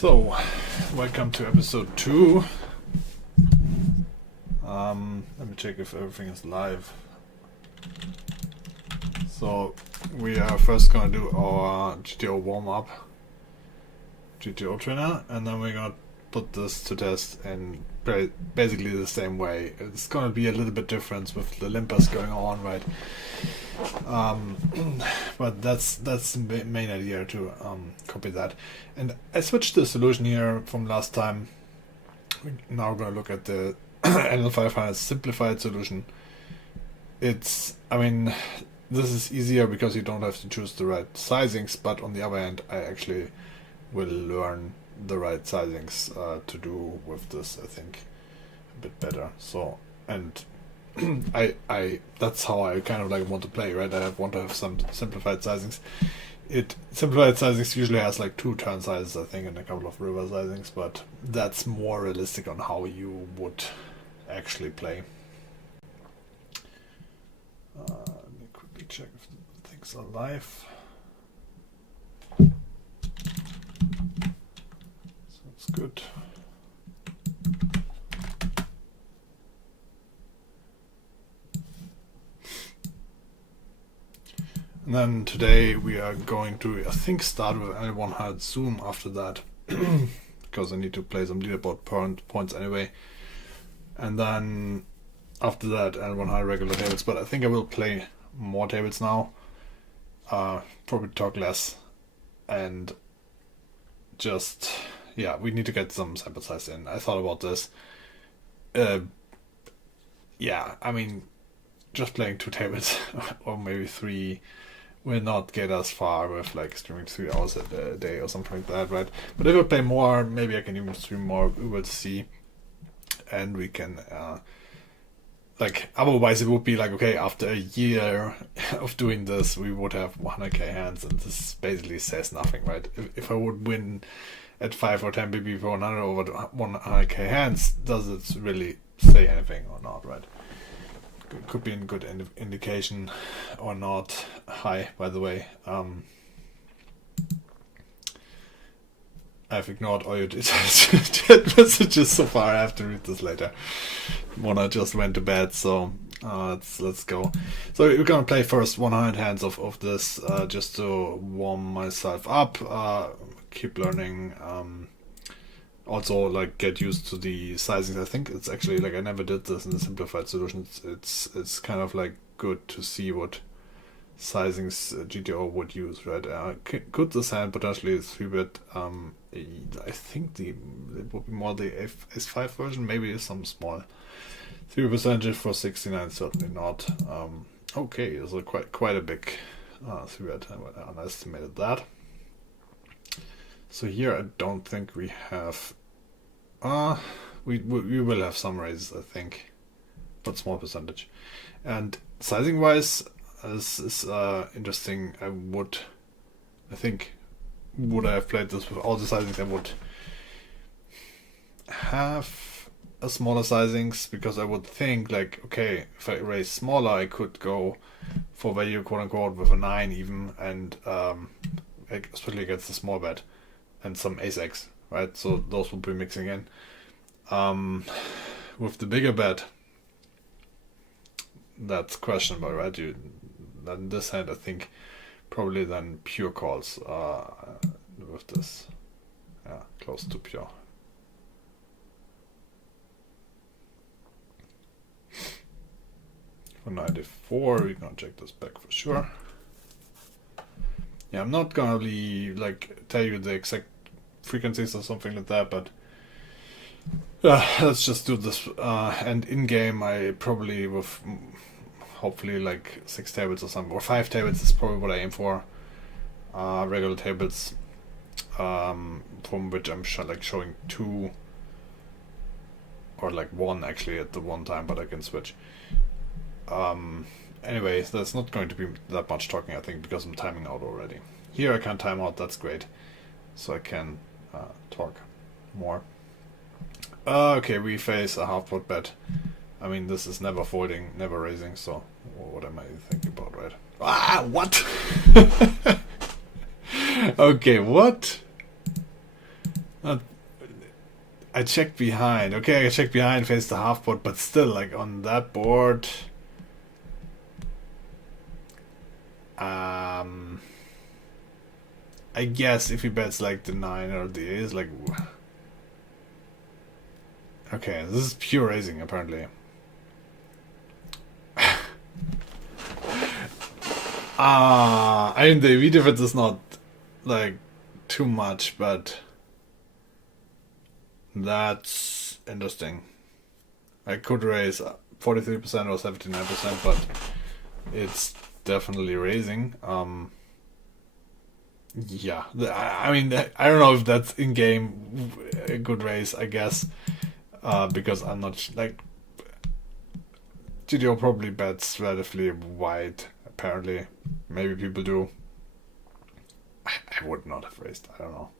So, welcome to episode 2. Let me check if everything is live. So, we are first gonna do our GTO warm-up, GTO trainer, and then we're gonna put this to test in basically the same way. It's gonna be a little bit different with the limpers going on, right? But that's the main idea, to copy that. And I switched the solution here from last time. We're now going to look at the NL500 simplified solution. This is easier because you don't have to choose the right sizings, but on the other hand, I actually will learn the right sizings to do with this, I think, a bit better. So, and I that's how I kind of want to play, right? I want to have some simplified sizings. Simplified sizings usually has like 2 turn sizes, I think, and a couple of river sizings, but that's more realistic on how you would actually play. Let me quickly check if things are live. Sounds good. And then today we are going to, I think, start with L100 Zoom after that, because I need to play some leaderboard points anyway. And then after that, L100 regular tables. But I think I will play more tables now. Probably talk less. And just, yeah, we need to get some sample size in. I thought about this. Yeah, I mean, just playing 2 tables or maybe 3 will not get us far with streaming 3 hours a day or something like that, right? But if I play more, maybe I can even stream more. We will see, and we can otherwise it would be okay, after a year of doing this, we would have 100k hands, and this basically says nothing, right? If I would win at 5 or 10 BB for 100 over 100k hands, does it really say anything or not, right? Could be a good indication or not. Hi, by the way. I've ignored all your chat messages so far. I have to read this later. Mona just went to bed, so let's go. So we're gonna play first 100 hands of this, just to warm myself up. Keep learning. Also, get used to the sizings. I think it's actually I never did this in the simplified solution. It's kind of good to see what sizings GTO would use, right? Could this hand potentially 3-bit? I think it would be more the S5 version. Maybe some small 3 percentage for 69. Certainly not. Okay, so quite a big 3-bit. I underestimated that. So here I don't think we have. We will have some raises, I think, but small percentage. And sizing wise, this is interesting. I think, would I have played this with all the sizings, I would have a smaller sizings, because I would think okay, if I raise smaller, I could go for value, quote unquote, with a 9 even, and especially against the small bet and some ace-x, right? So those will be mixing in. With the bigger bet, that's questionable, right? Then this hand, I think, probably then pure calls with this. Yeah, close to pure. For 94, we're gonna check this back for sure. Yeah, I'm not gonna be tell you the exact frequencies or something like that, but let's just do this. And in game, I probably with hopefully 6 tables or something, or 5 tables is probably what I aim for. Regular tables, from which I'm showing 2 or 1 actually at the one time, but I can switch. Anyways, that's not going to be that much talking, I think, because I'm timing out already. Here I can't time out, that's great. So I can talk more. Okay, we face a half-pot bet. I mean, this is never folding, never raising, so what am I thinking about, right? What? Okay, what? I checked behind. Okay, I checked behind, face the half board, but still, like on that board, I guess if he bets like the 9 or the ace, like, okay, this is pure raising apparently. I mean the EV difference is not like too much, but that's interesting. I could raise 43% or 79%, but it's definitely raising. Yeah, I mean, I don't know if that's in game a good raise, I guess, because I'm not like GTO probably bets relatively wide. Apparently, maybe people do. I would not have raised. I don't know.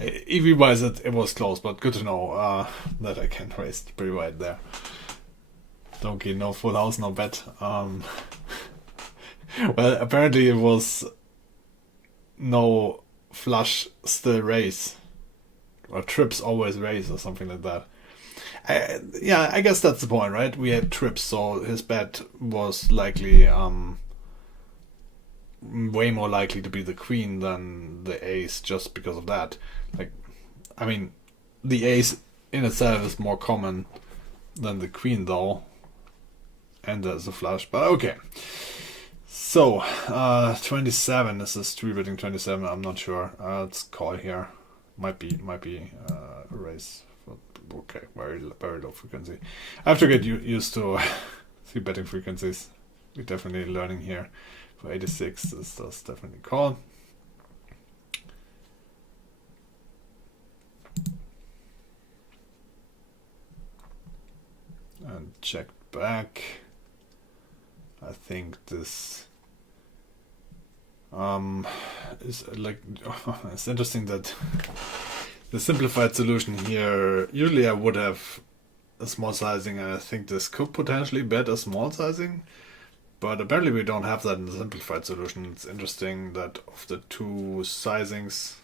EV wise, it was close, but good to know that I can raise pretty wide there. Donkey, no full house, no bet. Well, apparently it was no flush, still raise, or trips always raise, or something like that. Yeah, I guess that's the point, right? We had trips, so his bet was likely way more likely to be the queen than the ace, just because of that. Like, I mean, the ace in itself is more common than the queen, though, and there's a flush. But okay. So, 27. This is 3-betting 27. I'm not sure. Let's call here. Might be a raise. Okay, very low frequency. I have to get used to 3-betting frequencies. We're definitely learning here. For 86, this does definitely call. And check back. I think this is like it's interesting that the simplified solution here, usually I would have a small sizing, and I think this could potentially bet a small sizing, but apparently we don't have that in the simplified solution. It's interesting that of the two sizings,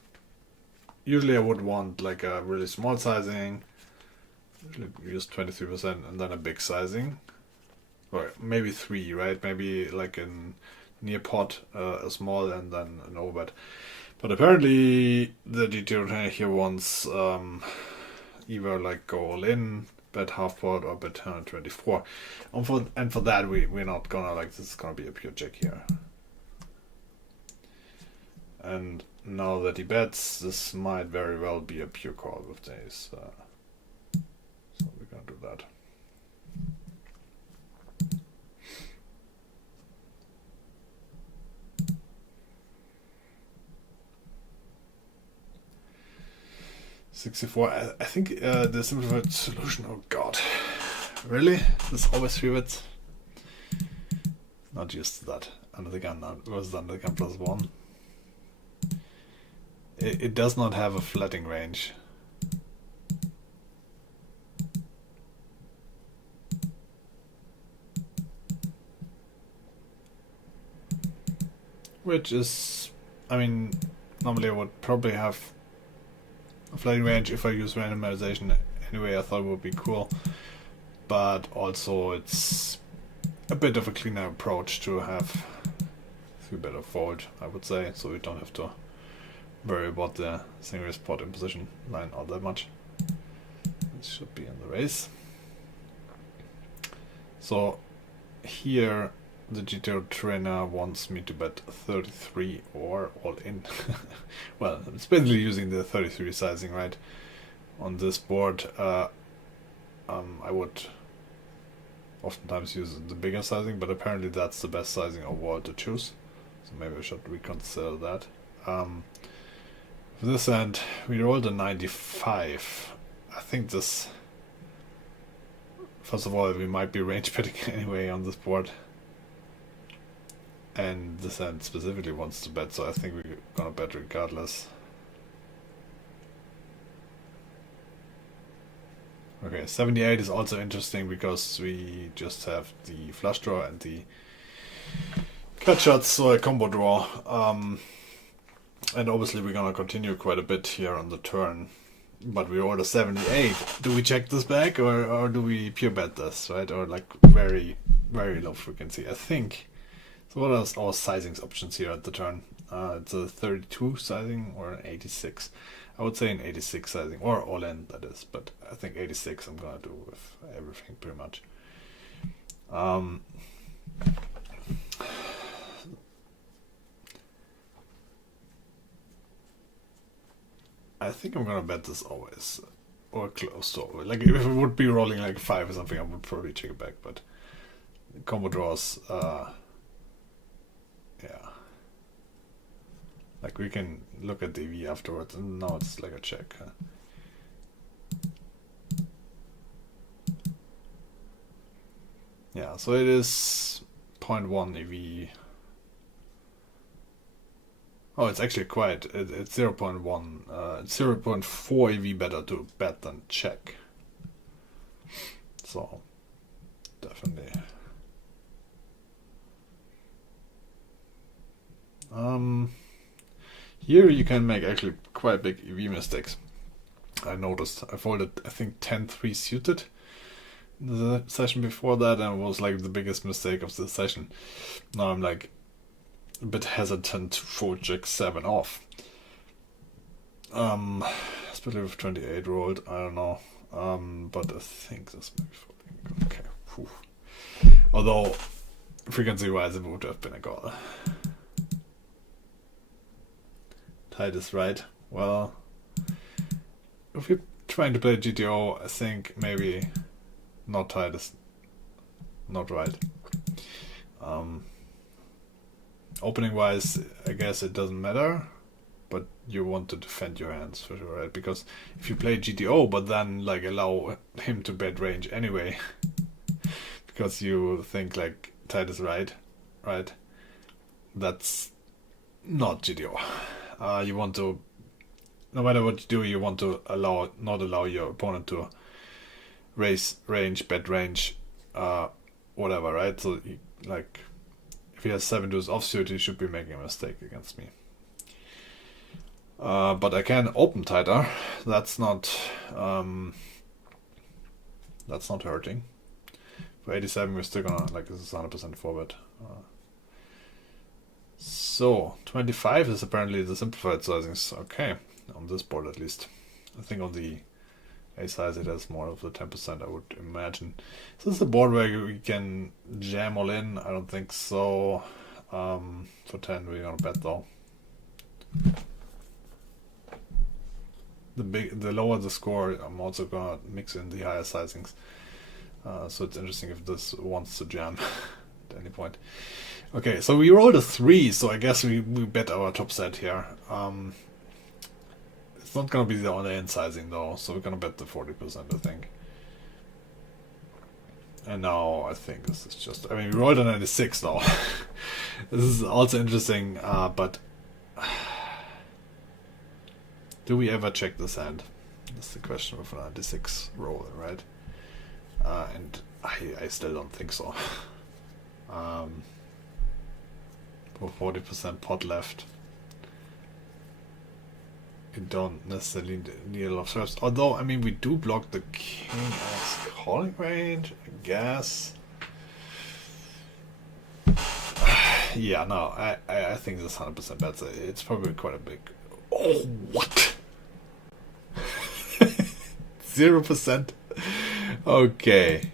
usually I would want like a really small sizing, usually use 23%, and then a big sizing, or maybe 3, right? Maybe like in near pot, a small, and then an overbet. But apparently the GTO trainer here wants either like go all in, bet half pot, or bet 124. And for that we're not gonna, like, this is gonna be a pure check here. And now that he bets, this might very well be a pure call with the ace. So we're gonna do that. I think the simplified solution. Oh god, really? This always 3-bets? Not used to that. Under the gun now. Was under the gun +1. It does not have a flatting range. Which is, I mean, normally I would probably have a flatting range if I use randomization anyway. I thought it would be cool, but also it's a bit of a cleaner approach to have 3-bet or fold, I would say, so we don't have to worry about the single spot in position line all that much. This should be in the race. So here the GTO trainer wants me to bet 33 or all in. Well, it's basically using the 33 sizing, right? On this board, I would oftentimes use the bigger sizing, but apparently that's the best sizing overall to choose. So maybe I should reconsider that. For this end, we rolled a 95. I think this, first of all, we might be range betting anyway on this board. And this end specifically wants to bet, so I think we're gonna bet regardless. Okay, 78 is also interesting because we just have the flush draw and the cut shots, so a combo draw. And obviously we're gonna continue quite a bit here on the turn. but we order 78. Do we check this back or do we pure bet this, right? Or like very, very low frequency? I think. So what are our sizings options here at the turn? It's a 32 sizing or an 86. I would say an 86 sizing, or all in, that is. But I think 86 I'm gonna do with everything pretty much. I think I'm gonna bet this always, or close to always. Like if it would be rolling like 5 or something, I would probably check it back. But combo draws, yeah. Like we can look at the EV afterwards, and now it's like a check. Huh? Yeah, so it is 0.1 EV. Oh, it's actually quite. It's 0.1, 0.4 EV better to bet than check. So, definitely. Here you can make actually quite big EV mistakes. I noticed. I folded, I think, 10-3 suited in the session before that, and it was like the biggest mistake of the session. Now I'm like a bit hesitant to fold Jack 7 off. Especially with 28 rolled, I don't know. But I think this might be folding. Okay. Whew. Although frequency wise it would have been a goal. Tide is right. Well, if you're trying to play GTO, I think maybe not tide is not right. Opening wise, I guess it doesn't matter, but you want to defend your hands for sure, right? Because if you play GTO, but then like allow him to bet range anyway, because you think like tide is right, that's not GTO. You want to, no matter what you do, you want to not allow your opponent to raise range, bet range, whatever, right? So, like, if he has 7 deuce offsuit, he should be making a mistake against me. But I can open tighter. That's not hurting. For 87, we're still gonna, like, this is 100% forward. So, 25 is apparently the simplified sizings. Okay, on this board at least. I think on the A size it has more of the 10%, I would imagine. Is this a board where we can jam all in? I don't think so. For 10 we're gonna bet though. The lower the score, I'm also gonna mix in the higher sizings. So it's interesting if this wants to jam at any point. Okay, so we rolled a 3, so I guess we bet our top set here. It's not gonna be the on the end sizing though, so we're gonna bet the 40%, I think. And now I think this is just, I mean, we rolled a 96 now. This is also interesting, but do we ever check this hand? That's the question with a 96 roll, right? And I still don't think so. For 40% pot left, you don't necessarily need a lot of serves. Although, I mean, we do block the king as calling range, I guess. Yeah, no, I think this 100% bets. It's probably quite a big. Oh, what? 0%? Okay.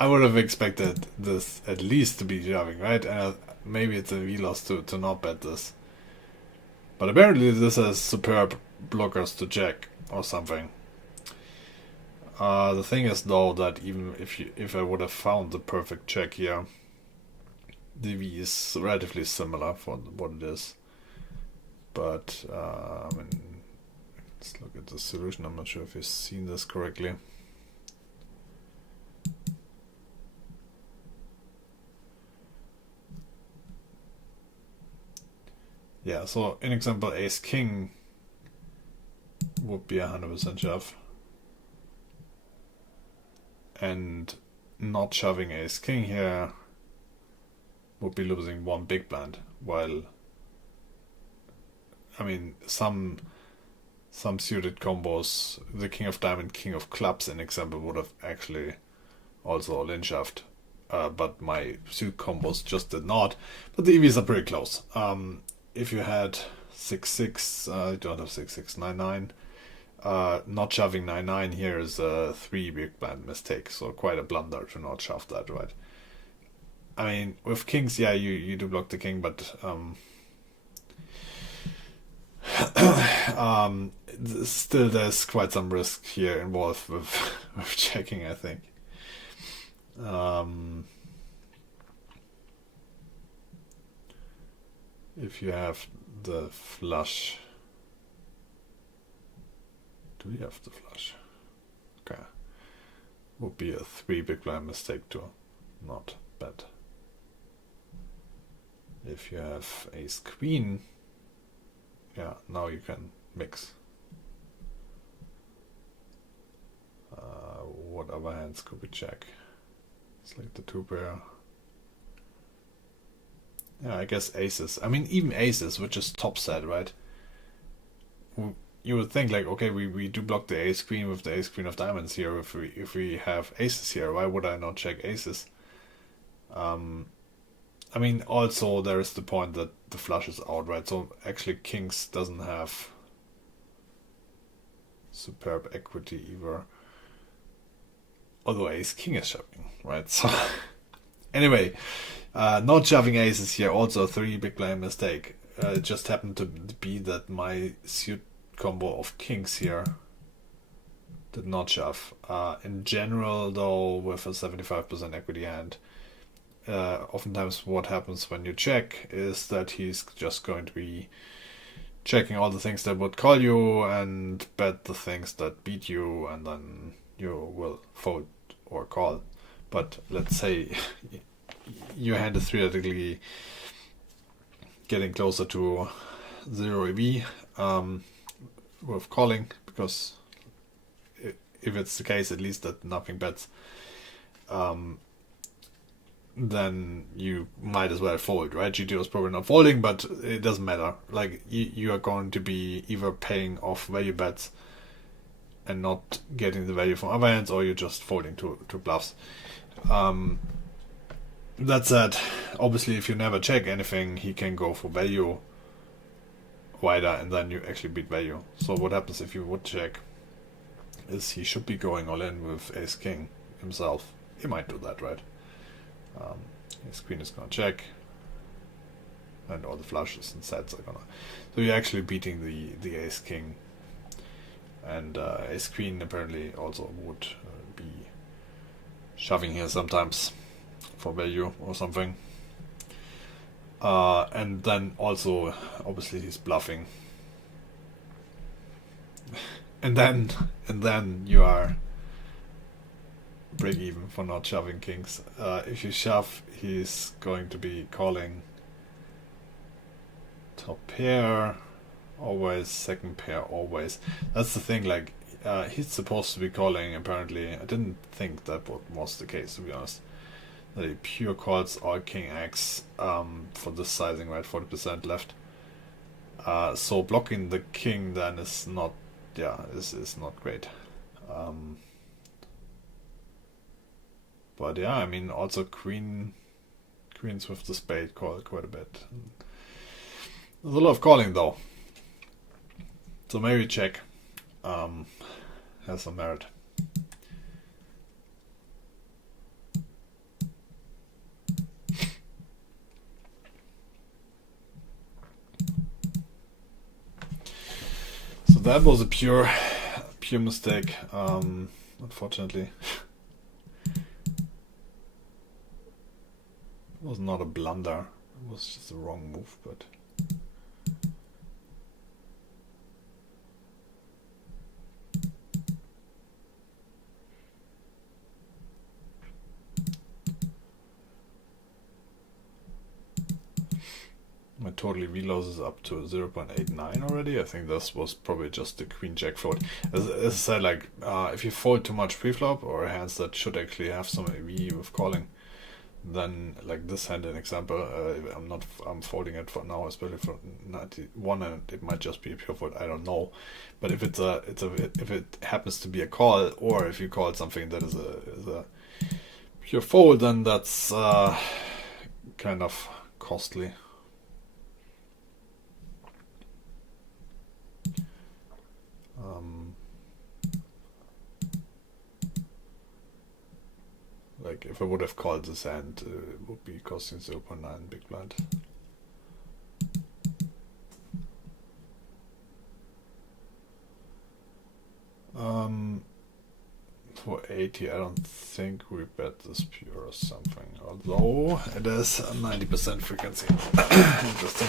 I would have expected this at least to be shoving, right? Maybe it's a V-loss to not bet this. But apparently this has superb blockers to check or something. The thing is though that even if I would have found the perfect check here, the V is relatively similar for what it is. But I mean, let's look at the solution. I'm not sure if you've seen this correctly. Yeah, so in example, ace king would be 100% shove. And not shoving ace king here would be losing one big blind, while, I mean, some some suited combos, the king of diamond, king of clubs in example would have actually also all-in shoved. But my suit combos just did not. But the EVs are pretty close. If you had 6-6, you don't have 6-6, 9-9. Not shoving 9-9 here is a 3 big blind mistake, so quite a blunder to not shove that, right? I mean, with kings, yeah, you do block the king, but still there's quite some risk here involved with, with checking, I think. If you have the flush, do we have the flush? Okay, would be a 3 big blind mistake to not bet. If you have ace queen, yeah, now you can mix. What other hands could we check? It's like the 2 pair. Yeah, I guess aces. I mean, even aces, which is top set, right? You would think like, okay, we do block the ace queen with the ace queen of diamonds here. If we have aces here, why would I not check aces? I mean, also there is the point that the flush is out, right? So actually, kings doesn't have superb equity either. Although ace king is shoving, right? So anyway, not shoving aces here, also a 3 big blind mistake. It just happened to be that my suit combo of kings here did not shove. In general, though, with a 75% equity hand, oftentimes what happens when you check is that he's just going to be checking all the things that would call you and bet the things that beat you, and then you will fold or call. But let's say your hand is theoretically getting closer to 0 EV with calling, because if it's the case at least that nothing bets, then you might as well fold, right? GTO is probably not folding, but it doesn't matter. Like, you are going to be either paying off value bets and not getting the value from other hands, or you're just folding to bluffs. That said, obviously if you never check anything, he can go for value wider, and then you actually beat value. So what happens if you would check is he should be going all in with ace king himself. He might do that, right? His queen is gonna check, and all the flushes and sets are gonna. So you're actually beating the ace king, and ace queen apparently also would be shoving here sometimes for value or something. And then also obviously he's bluffing, and then you are break even for not shoving kings. If you shove, he's going to be calling top pair always, second pair always. That's the thing, like he's supposed to be calling apparently. I didn't think that was the case, to be honest. That he pure calls all king X for this sizing, right? 40% left. So blocking the king then is not, is not great. But yeah, I mean, also queens with the spade call quite a bit. There's a lot of calling though, so maybe check has some merit. So that was a pure mistake, unfortunately. It was not a blunder, it was just a wrong move, but my total EV loss is up to 0.89 already. I think this was probably just the queen jack fold. As I said, like if you fold too much preflop or hands that should actually have some EV with calling, then like this hand, an example, I'm folding it for now, especially for 91, and it might just be a pure fold. I don't know, but if if it happens to be a call, or if you call something that is a pure fold, then that's kind of costly. Like if I would have called this hand, it would be costing 0.9 big blind. For 80, I don't think we bet this pure or something, although it is a 90% frequency. Interesting.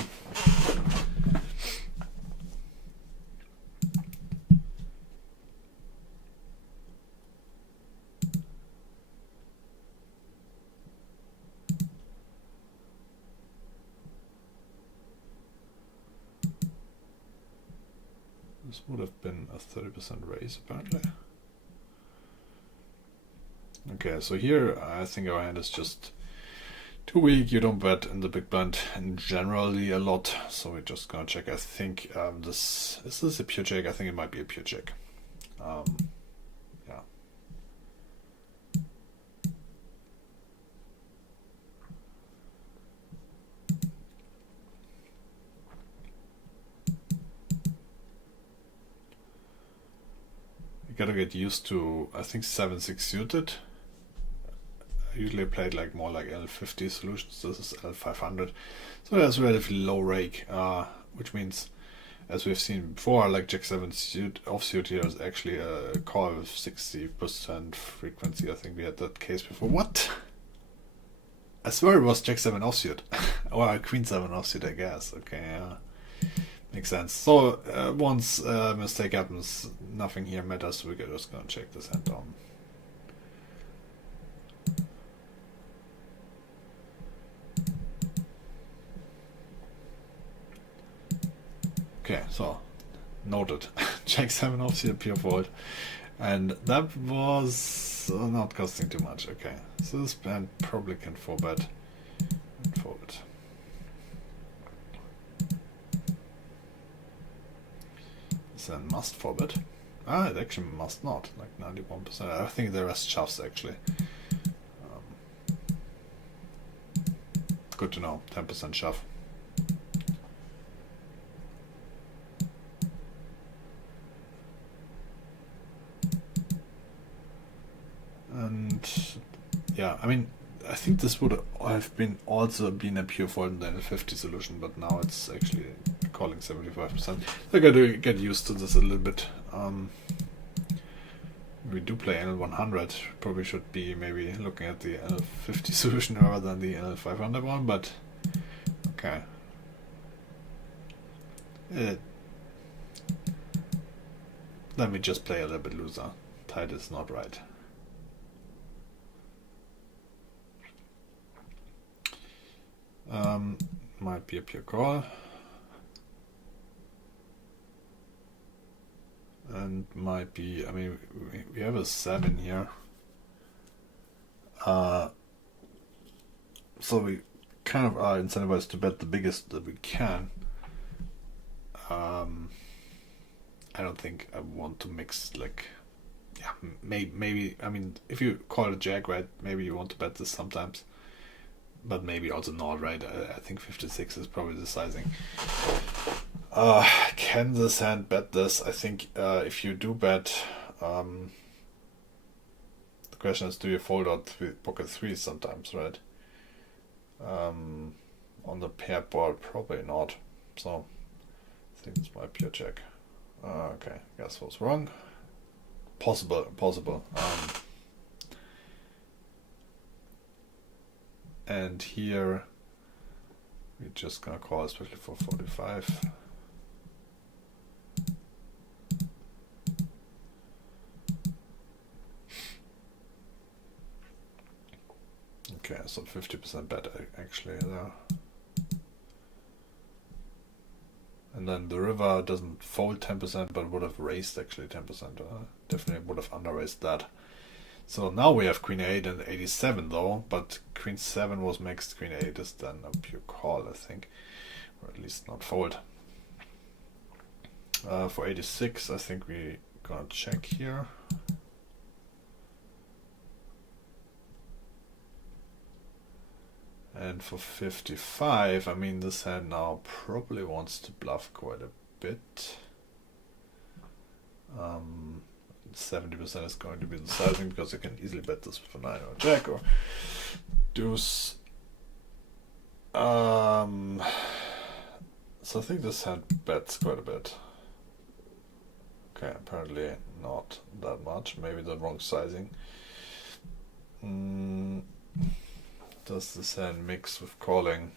This would have been a 30% raise, apparently. Okay, so here I think our hand is just too weak. You don't bet in the big blind in generally a lot, so we're just gonna check. I think is this a pure check? I think it might be a pure check. Yeah. You gotta get used to, I think 7-6 suited. I usually played like more like L50 solutions. This is L500, so that's relatively low rake, which means, as we've seen before, like Jack7 offsuit here is actually a call with 60% frequency. I think we had that case before. What? I swear it was Jack7 offsuit, or Queen7 offsuit, I guess. Okay, makes sense. So once a mistake happens, nothing here matters. We're just gonna check this hand down. Okay, so noted. Jack7 offsuit pure fold, and that was not costing too much. Okay, so this hand probably can 4-bet and fold. This hand must 4-bet. It actually must not, like 91%. I think the rest shoves actually. Good to know, 10% shove. And yeah, I mean, I think this would have been a pure fold in the L50 solution, but now it's actually calling 75%. I gotta get used to this a little bit. We do play L100. Probably should be maybe looking at the L50 solution rather than the L500 one, but okay. Let me just play a little bit looser. Tide is not right. Might be a pure call. And might be, I mean, we have a 7 here. So we kind of are incentivized to bet the biggest that we can. I don't think I want to mix, like, yeah, maybe, I mean, if you call it jack, right, maybe you want to bet this sometimes. But maybe also not, right? I think 56 is probably the sizing. Can this hand bet this? I think if you do bet, the question is, do you fold out pocket 3 sometimes, right? On the pair board, probably not. So I think this might be a check. Okay, guess I was wrong. Possible. And here we're just gonna call, especially for 45. Okay, so 50% bet actually there. And then the river doesn't fold 10%, but would have raised actually 10%. Definitely would have under raised that. So now we have queen 8 and 87 though, but queen 7 was mixed, queen 8 is then a pure call, I think, or at least not fold. For 86, I think we gonna check here. And for 55, I mean, this hand now probably wants to bluff quite a bit. 70% is going to be the sizing because you can easily bet this with a 9 or jack or deuce. So I think this hand bets quite a bit. Okay, apparently not that much. Maybe the wrong sizing. Does this hand mix with calling?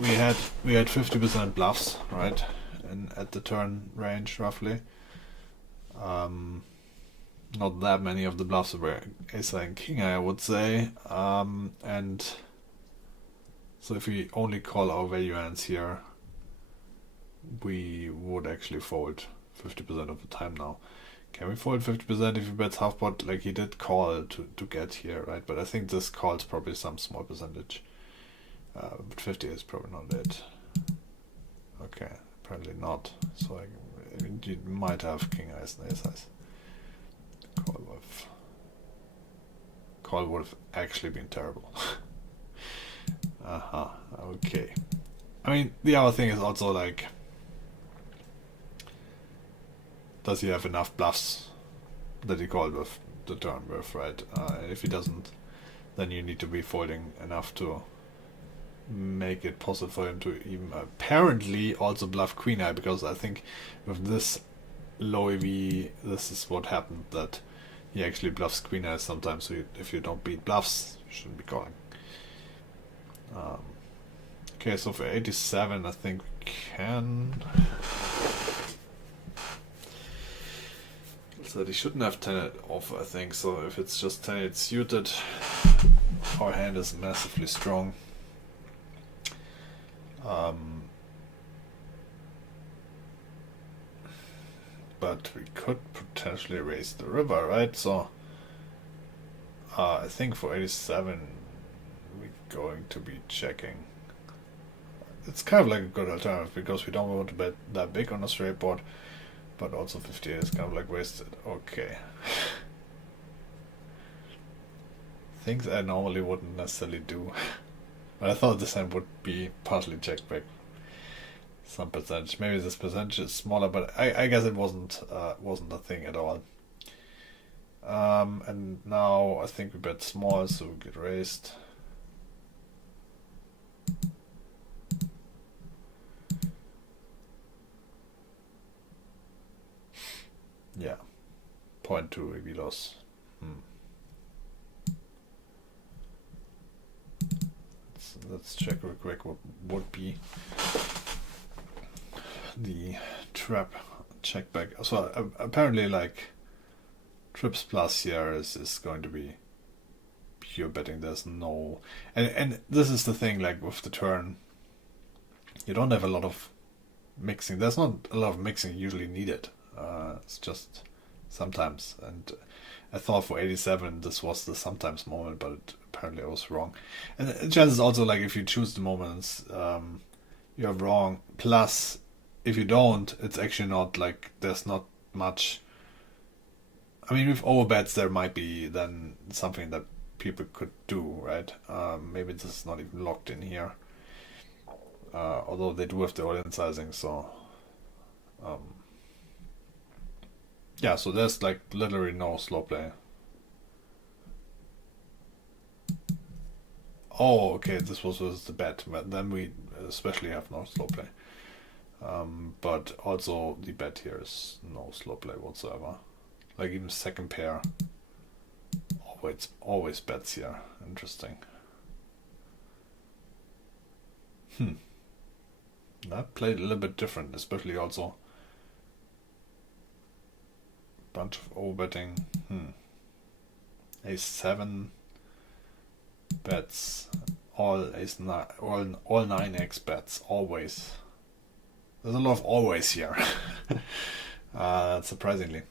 We had 50% bluffs, right? And at the turn range roughly. Not that many of the bluffs were ace high and king high, I would say. And so if we only call our value hands here, we would actually fold 50% of the time now. Can we fold 50% if he bets half pot? Like he did call to get here, right? But I think this calls probably some small percentage. But 50 is probably not it. Okay, apparently not. So I mean, you might have king eyes and ace eyes. Call would have actually been terrible. Okay. I mean, the other thing is also like, does he have enough bluffs that he called with the turn with, right? If he doesn't, then you need to be folding enough to make it possible for him to even apparently also bluff queen eye, because I think with this low EV, this is what happened, that he actually bluffs queen eye sometimes. So if you don't beat bluffs, you shouldn't be calling. Okay, so for 87, I think we can. So he shouldn't have 10 off, I think. So if it's just 10 suited, our hand is massively strong. But we could potentially raise the river, right? So I think for 87 we're going to be checking. It's kind of like a good alternative because we don't want to bet that big on a straight board, but also 58 is kind of like wasted. Okay. Things I normally wouldn't necessarily do. But I thought this hand would be partially checked back some percentage. Maybe this percentage is smaller, but I guess it wasn't a thing at all. And now I think we bet small, so we get raised. Yeah, 0.2 EV loss. Let's check real quick what would be the trap check back. So apparently like trips plus here is going to be pure betting. There's no, and this is the thing, like with the turn, you don't have a lot of mixing. There's not a lot of mixing usually needed. It's just sometimes, and I thought for 87 this was the sometimes moment, but apparently I was wrong. And the chance is also like if you choose the moments, you're wrong. Plus, if you don't, it's actually not like there's not much. I mean, with overbets there might be then something that people could do, right? Maybe this is not even locked in here. Although they do have the all-in sizing, so yeah, so there's like literally no slow play. Oh, okay, this was the bet, but then we especially have no slow play. But also the bet here is no slow play whatsoever. Like even second pair, always bets here. Interesting. That played a little bit different, especially also bunch of overbetting. Ace 7 bets, all ace 9, all 9x bets always. There's a lot of always here. Surprisingly.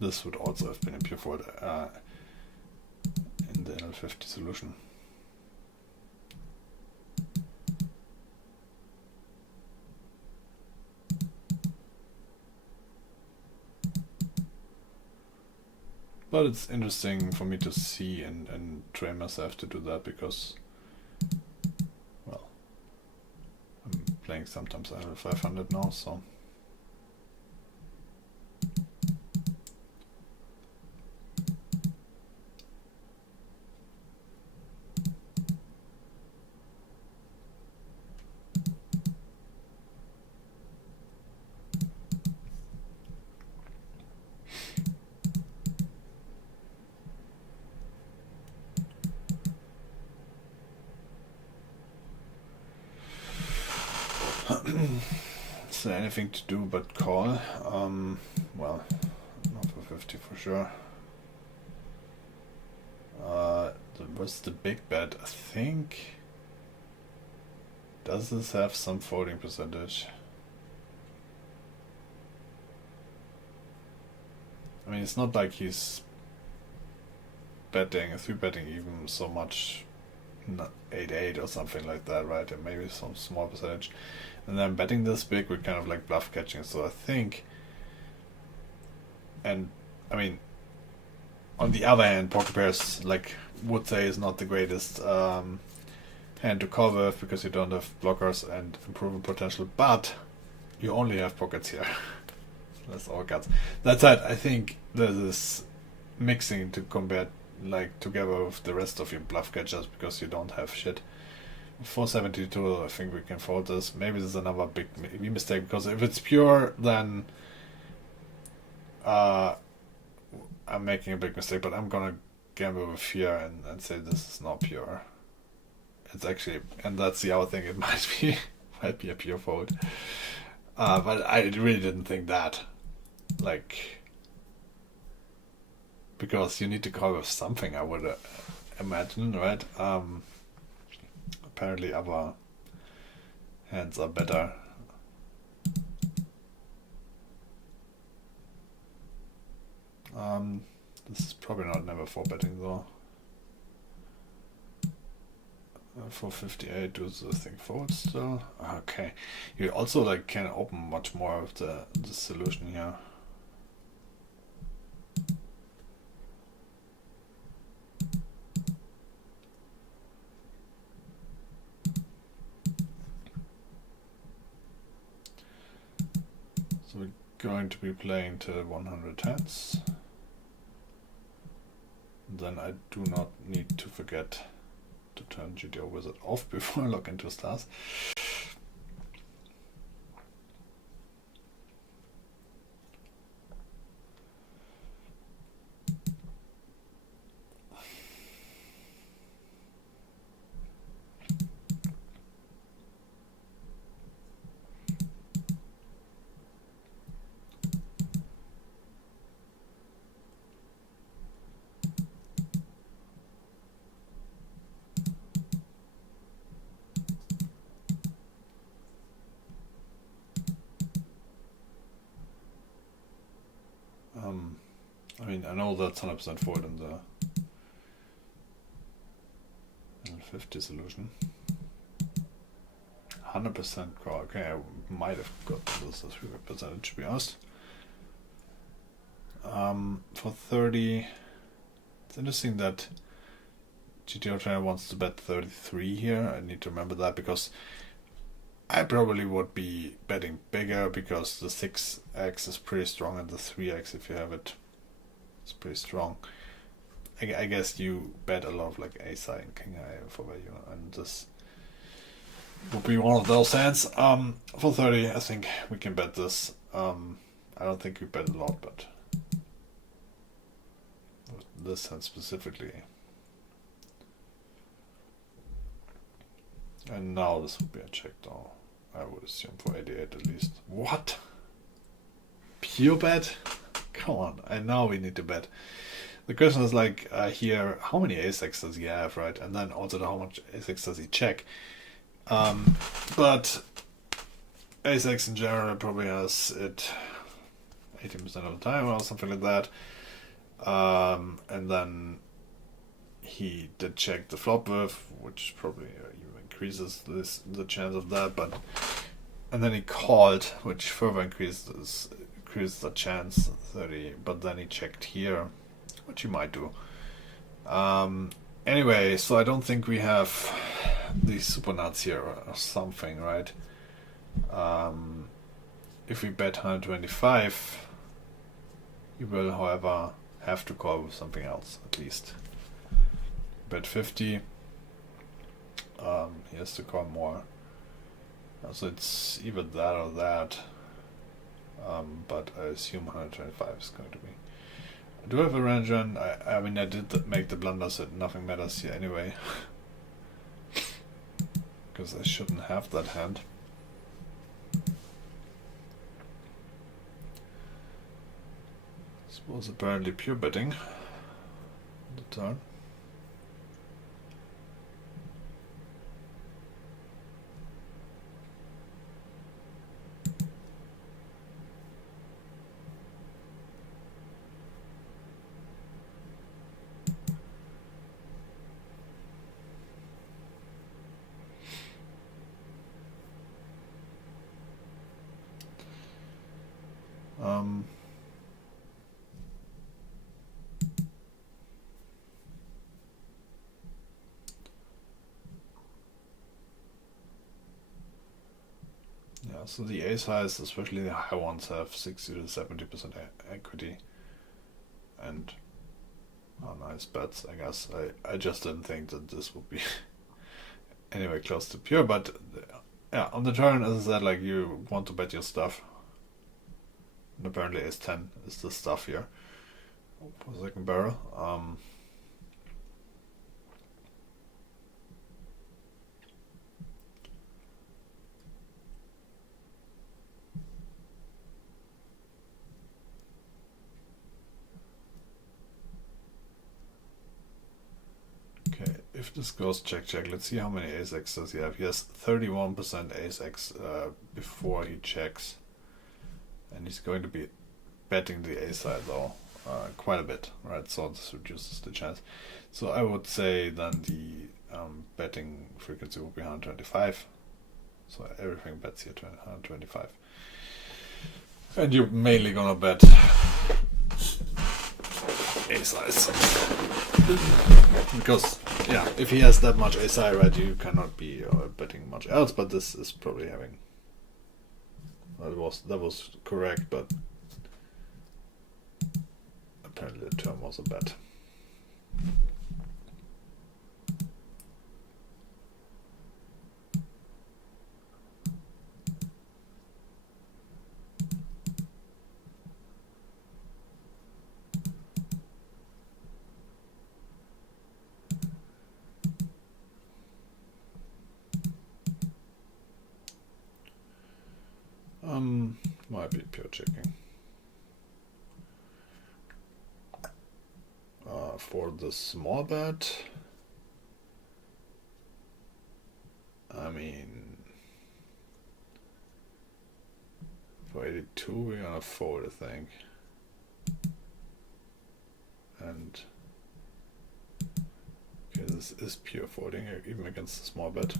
This would also have been a pure fold in the L50 solution. But it's interesting for me to see and train myself to do that because, well, I'm playing sometimes L500 now, so. Is there anything to do but call? Well, not for 50 for sure. What's the big bet? I think. Does this have some folding percentage? I mean, it's not like he's betting, 3-betting even so much, 8-8 or something like that, right? And maybe some small percentage. And then betting this big, we're kind of like bluff catching. So I think, and I mean, on the other hand, poker pairs, like would say, is not the greatest hand to call with because you don't have blockers and improvement potential, but you only have pockets here. That's all cards. That said, I think there's this mixing to compare like together with the rest of your bluff catchers because you don't have shit. 472, I think we can fold this. Maybe this is another big mistake because if it's pure, then I'm making a big mistake. But I'm gonna gamble with fear and say this is not pure. It's actually, and that's the other thing. It might be a pure fold. But I really didn't think that, like, because you need to call with something. I would imagine, right? Apparently other hands are better. This is probably not never 4-betting though. 458, do the thing fold still? Okay. You also like can open much more of the solution here. So we're going to be playing to 100 hands. Then I do not need to forget to turn GTO Wizard off before I log into stars. I mean, I know that's 100% fold in the L50 solution. 100% call. Okay, I might have got this as 3%, to be honest. For 30, it's interesting that GTO Trainer wants to bet 33 here. I need to remember that because I probably would be betting bigger because the 6x is pretty strong and the 3x, if you have it, is pretty strong. I guess you bet a lot of like ace high and king high for value, and this would be one of those hands. For 30, I think we can bet this. I don't think we bet a lot, but this hand specifically. And now this would be a check down. I would assume for 88 at least. What? Pure bet? Come on, and now we need to bet. The question is like here, how many ace-x does he have, right? And then also how much ace-x does he check? But ace-x in general probably has it 18% of the time or something like that. And then he did check the flop with, which probably increases the chance of that, but and then he called, which further increased the chance 30, but then he checked here, which he might do. Anyway, so I don't think we have these super nuts here or something, right? If we bet 125, he will, however, have to call with something else at least. Bet 50, he has to call more. So it's either that or that. But I assume 125 is going to be. I do have a range run. I mean, I did make the blunder, so nothing matters here anyway. Because I shouldn't have that hand. This was apparently pure betting on the turn. Yeah, so the ace highs, especially the high ones, have 60 to 70% equity, and nice bets, I guess. I just didn't think that this would be anywhere close to pure, but yeah, on the turn, as I said, like you want to bet your stuff. And apparently ace 10 is the stuff here. For second barrel. Okay, if this goes check check, let's see how many ace-x does he have. He has 31% ace-x before he checks. And he's going to be betting the ace side though, quite a bit, right? So this reduces the chance. So I would say then the betting frequency will be 125. So everything bets here to 125. And you're mainly gonna bet ace size. Because, yeah, if he has that much ace high, right, you cannot be betting much else, but this is probably having... That was correct, but apparently the turn was a bet. Might be pure checking. For the small bet, I mean, for 82 we're gonna fold, I think. And okay, this is pure folding, even against the small bet.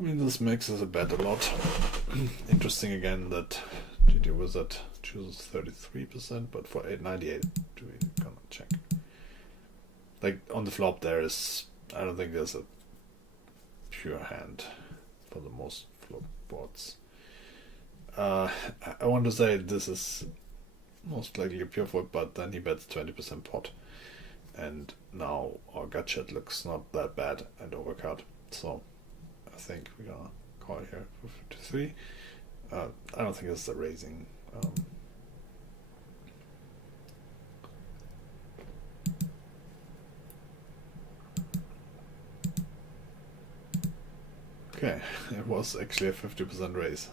I mean, this mixes a bet a lot. Interesting again that GTO Wizard chooses 33%, but for 898, do we gonna check? Like on the flop, I don't think there's a pure hand for the most flop boards. I want to say this is most likely a pure fold, but then he bets 20% pot, and now our gut shot looks not that bad and overcut. So I think we're gonna call here for 53. I don't think it's a raising. Okay, it was actually a 50% raise.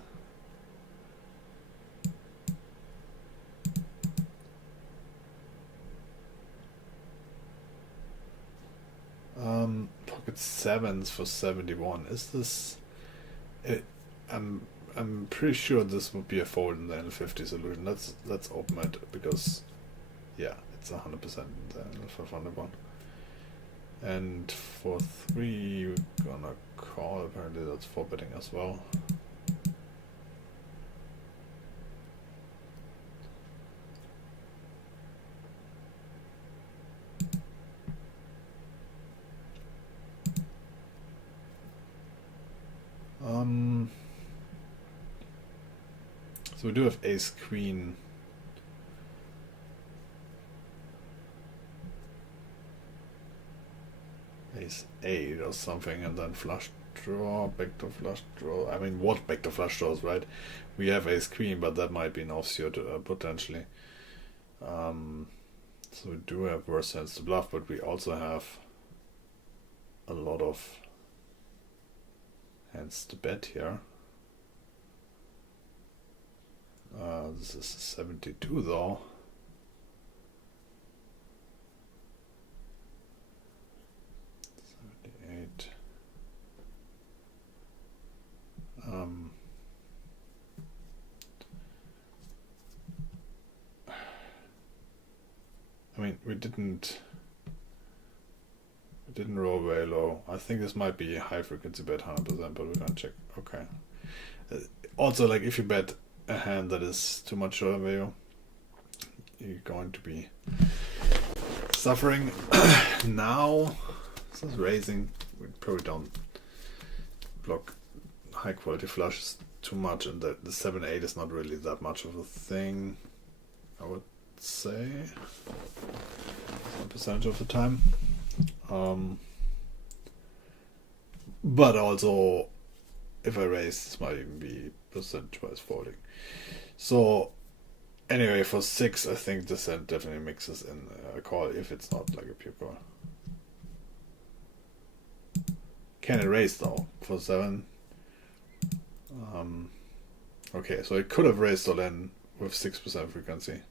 Pocket sevens for 71. Is this? I'm pretty sure this would be a fold in the N50 solution. Let's open it because, yeah, it's 100% in the N500 one. And for 3, we're gonna call. Apparently, that's 4 betting as well. So we do have ace queen. Ace 8 or something, and then flush draw, backdoor flush draw. I mean, what backdoor flush draws, right? We have ace queen, but that might be an offsuit potentially. So we do have worse hands to bluff, but we also have a lot of hands to bet here. This is 72 though. I mean, we didn't roll very low. I think this might be a high frequency bet 100%, but we're gonna check. Okay. Also, like, if you bet a hand that is too much short value, you're going to be suffering. Now, this is raising. We probably don't block high quality flushes too much, and the 7-8 is not really that much of a thing, I would say, some percentage of the time. But also, if I raise, this might even be percentage-wise folding. So anyway, for 6, I think this hand definitely mixes in a call if it's not like a pure call. Can it raise though for 7? Okay, so it could have raised all in with 6% frequency,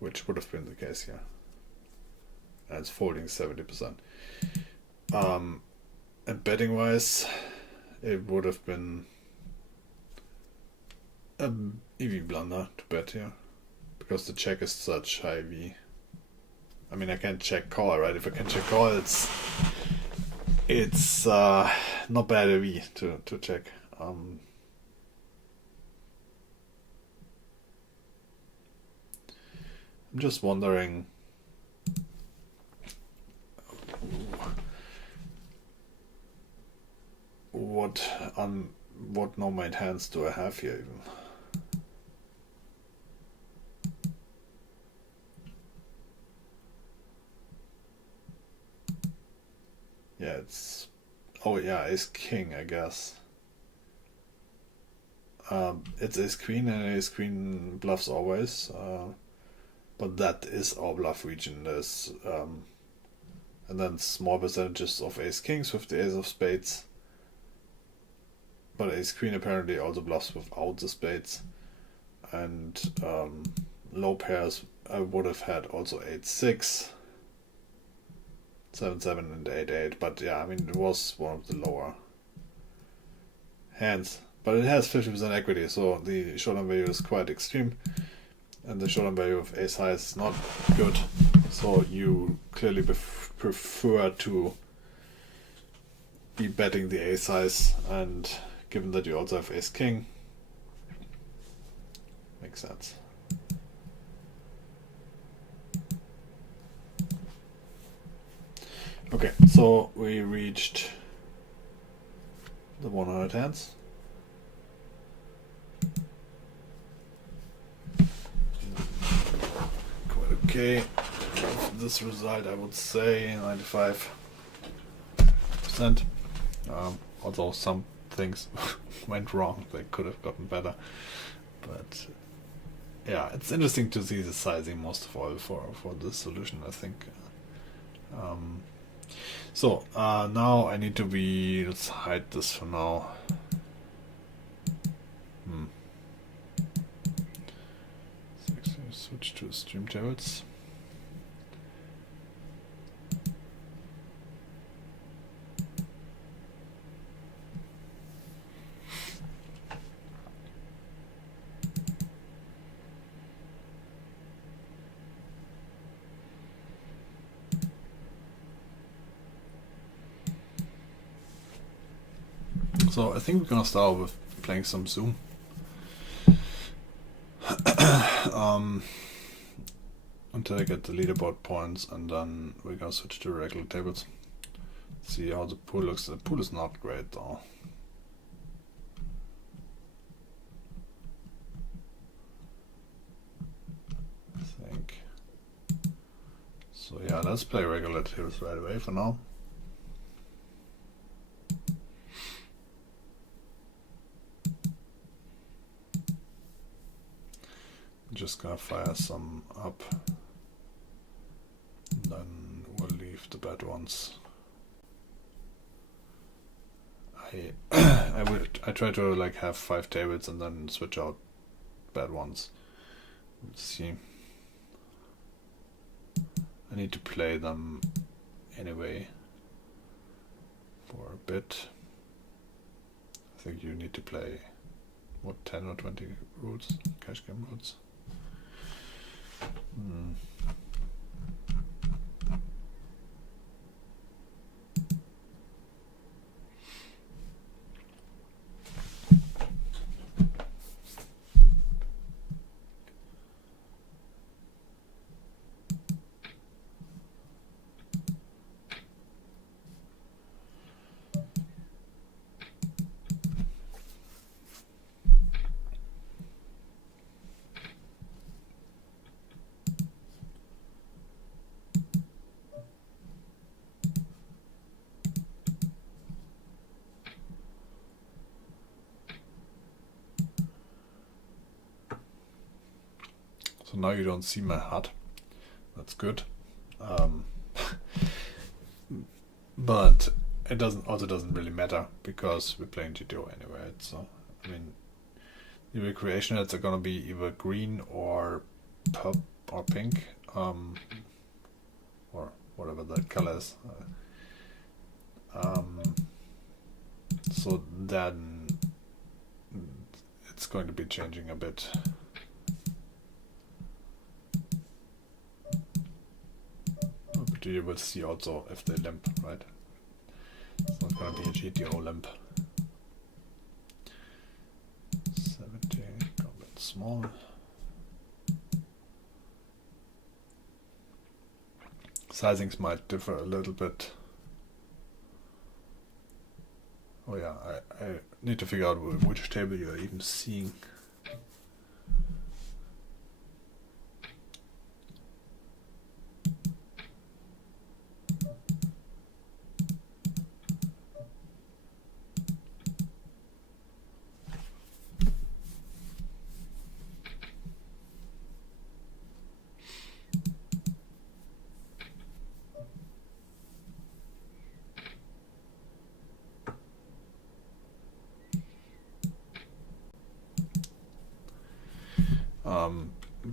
which would have been the case here. And it's folding 70%. And betting wise, it would have been an EV blunder to bet here, because the check is such high V. I mean, I can't check call, right? If I can check call, it's not bad EV to check. I'm just wondering what no-made hands do I have here even? Yeah, it's, oh yeah, ace king, I guess. It's ace queen, and ace queen bluffs always, but that is our bluff region. There's and then small percentages of ace kings with the ace of spades, but ace queen apparently also bluffs without the spades, and low pairs I would have had also 8-6, 7-7 and 8-8, but yeah, I mean, it was one of the lower hands, but it has 50% equity, so the showdown value is quite extreme, and the showdown value of ace high is not good, so you clearly prefer to be betting the ace highs, and given that you also have ace king, makes sense. Okay, so we reached the 100 hands. Quite okay. This result, I would say 95%. Also some things went wrong. They could have gotten better, but yeah, it's interesting to see the sizing most of all for this solution, I think. So now I need to be. Let's hide this for now. Switch to stream tables. So I think we're gonna start with playing some Zoom. Until I get the leaderboard points, and then we're gonna switch to regular tables. See how the pool looks. The pool is not great though. I think. So yeah, let's play regular tables right away for now. Just gonna fire some up, and then we'll leave the bad ones. I try to like have 5 tables and then switch out bad ones. Let's see. I need to play them anyway for a bit. I think you need to play what, 10 or 20 rules, cash game rules. So now you don't see my HUD. That's good. But it doesn't really matter because we're playing GTO anyway. So I mean, the recreationals are gonna be either green or purple or pink, or whatever that color is. So then it's going to be changing a bit. But you will see also if they limp, right? It's not going to be a GTO limp. 70, go a bit small. Sizings might differ a little bit. Oh yeah, I need to figure out which table you're even seeing.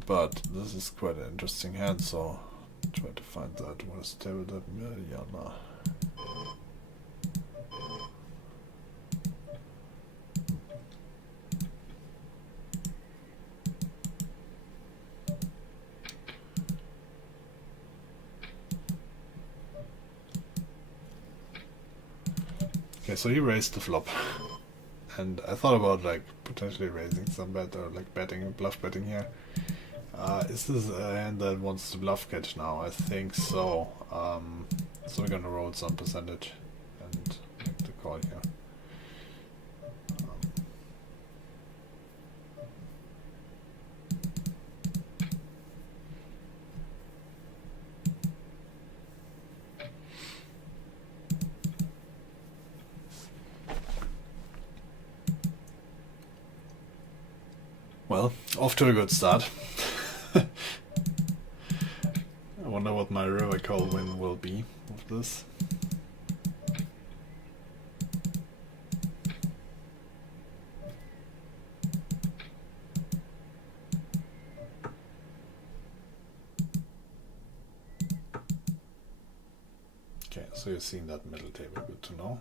But this is quite an interesting hand, so try to find that. What is table that Mariana? Okay, so he raised the flop. And I thought about like potentially raising some bet or like betting and bluff betting here. Is this a hand that wants to bluff catch now? I think so. So we're gonna roll some percentage and make the call here. Well, off to a good start. I wonder what my river call win will be of this. Okay, so you've seen that middle table, good to know.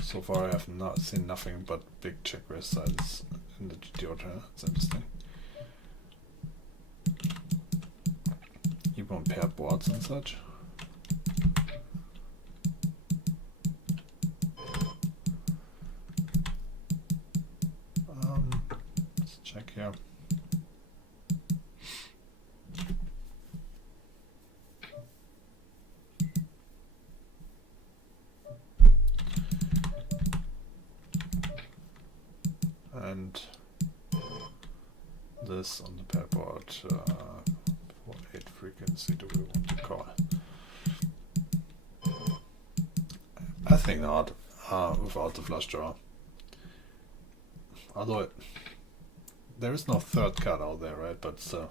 So far I have not seen nothing but big check raise sizes in the GTO turn. That's interesting. Even on paired boards and such. Let's check here. And this on the paired board, what 8 frequency do we want to call? I think not, without the flush draw. Although there is no third card out there, right? But still.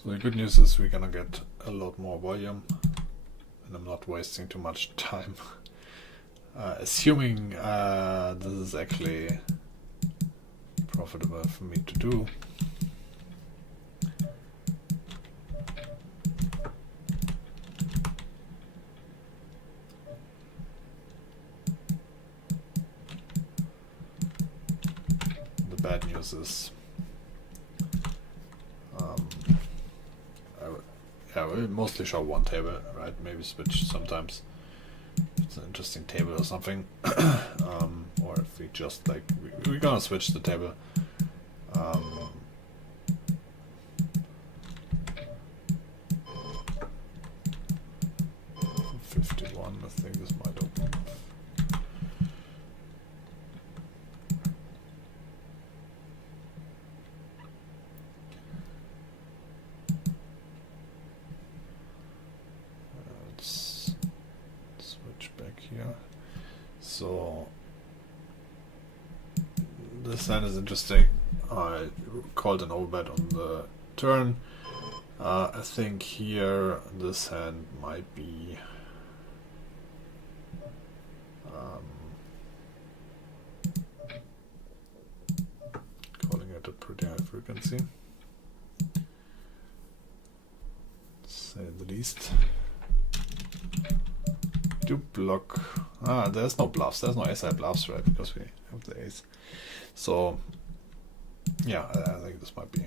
So the good news is we're gonna get a lot more volume, and I'm not wasting too much time. Assuming this is actually profitable for me to do. The bad news is I will mostly show one table, right? Maybe switch sometimes. It's an interesting table or something. Or if we just like, we're gonna switch the table. 51, I think this might open. Let's switch back here. So this hand is interesting. I called an overbet on the turn. I think here this hand might be calling it a pretty high frequency, to say the least. Do block. There's no bluffs. There's no SI bluffs, right? Because we have the ace. So yeah, I think this might be.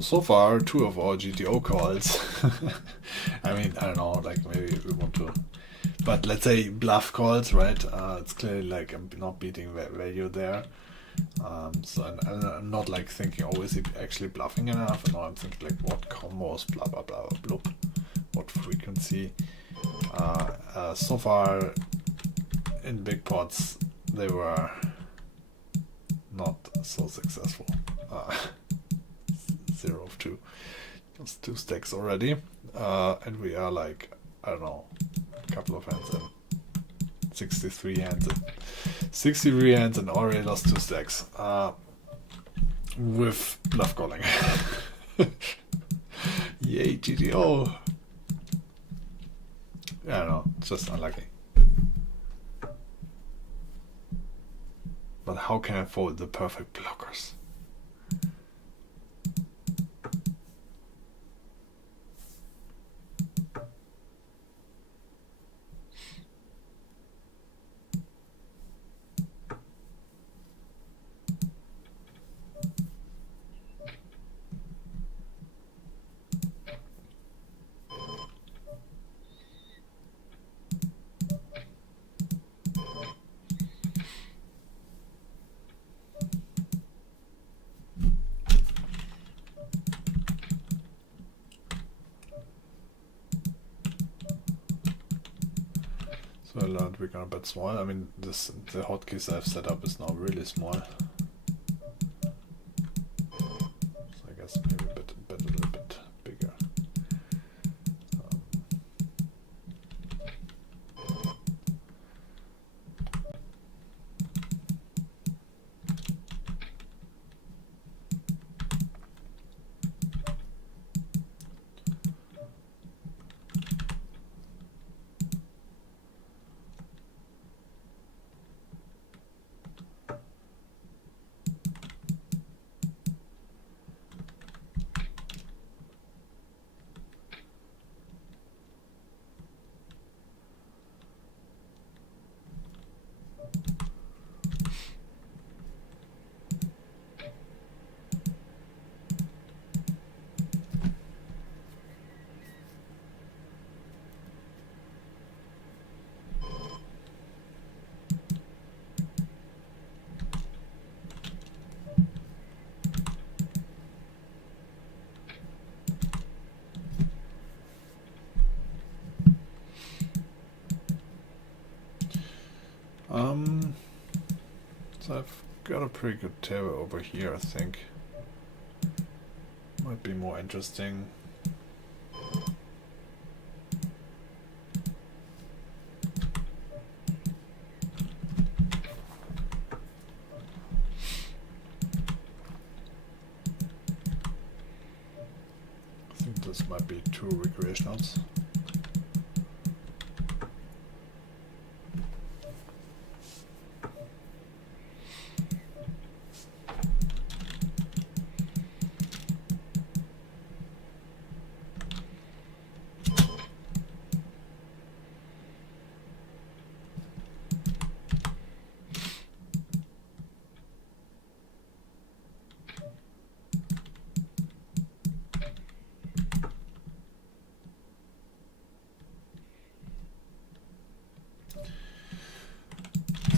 So far, 2 of our GTO calls. I mean, I don't know, like maybe we want to, but let's say bluff calls, right? It's clearly like I'm not beating value there. So I'm not like thinking, oh, is he actually bluffing enough? No, I'm thinking like what combos, blah blah blah blah, blah, what frequency. So far in big pots they were not so successful. 0 of 2. That's 2 stacks already. And we are like, I don't know, a couple of hands in. 63 hands in. 63 hands and already lost 2 stacks. With bluff calling. Yay, GTO! I don't know, it's just unlucky. But how can I fold the perfect blockers? So I learned we're gonna bet small. I mean, the hotkeys I've set up is now really small. So I guess maybe bet a little bit bigger. So I've got a pretty good table over here, I think. Might be more interesting. I think this might be 2 recreationals.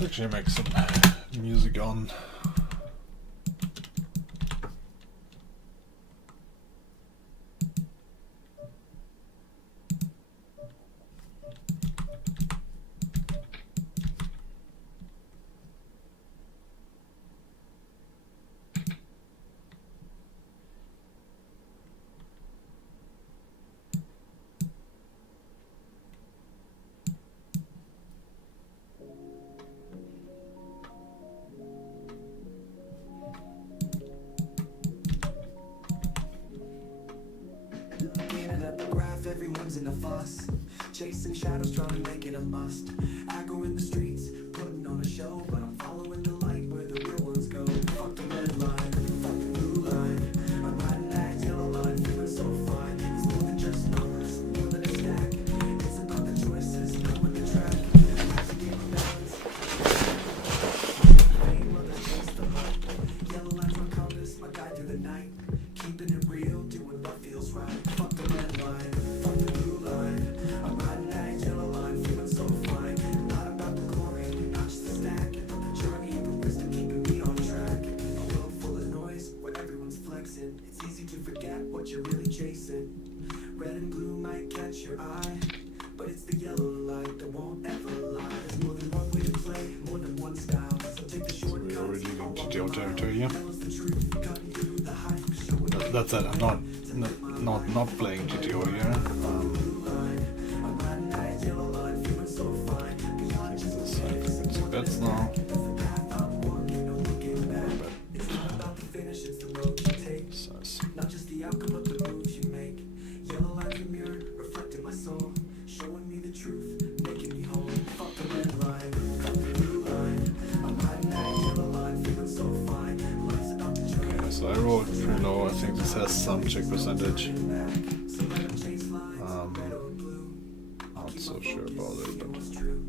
Let's actually make some music on. Everyone's in a fuss, chasing shadows, trying to make it a must. I go in the streets, putting on a show, but I'm following the light where the real ones go. Fuck the red line, fuck the blue line. I'm riding that yellow line, feeling so fine. It's more than just numbers, more than a stack. It's about the choices, knowing the track. It's a game of balance. Fame, others chase the light. Yellow line's my compass, my guide through the night. Keeping it real. lie, but it's the yellow light that won't ever lie. There's more than one way to play, more than one style. So take the short We're already cuts. leaving GTO territory here. Yellow's the truth, cutting through the hype. Showing That's it. I'm not playing GTO here. I'm riding that yellow line, feeling so fine. Beyond just This I think it's bets now. the path I'm walking, no looking back. It's not about the finish, it's the road you take. Size. Not just the outcome of the moves you make. Yellow line's a mirror, reflecting my soul, showing me the truth, making me whole. Fuck the red line, fuck the blue line. I'm riding that yellow line, feeling so fine. Life's about the journey. Okay, so I rolled pretty low. I think this has some check percentage. So let 'em chase lines, red or blue. Not so sure about it, but What's true?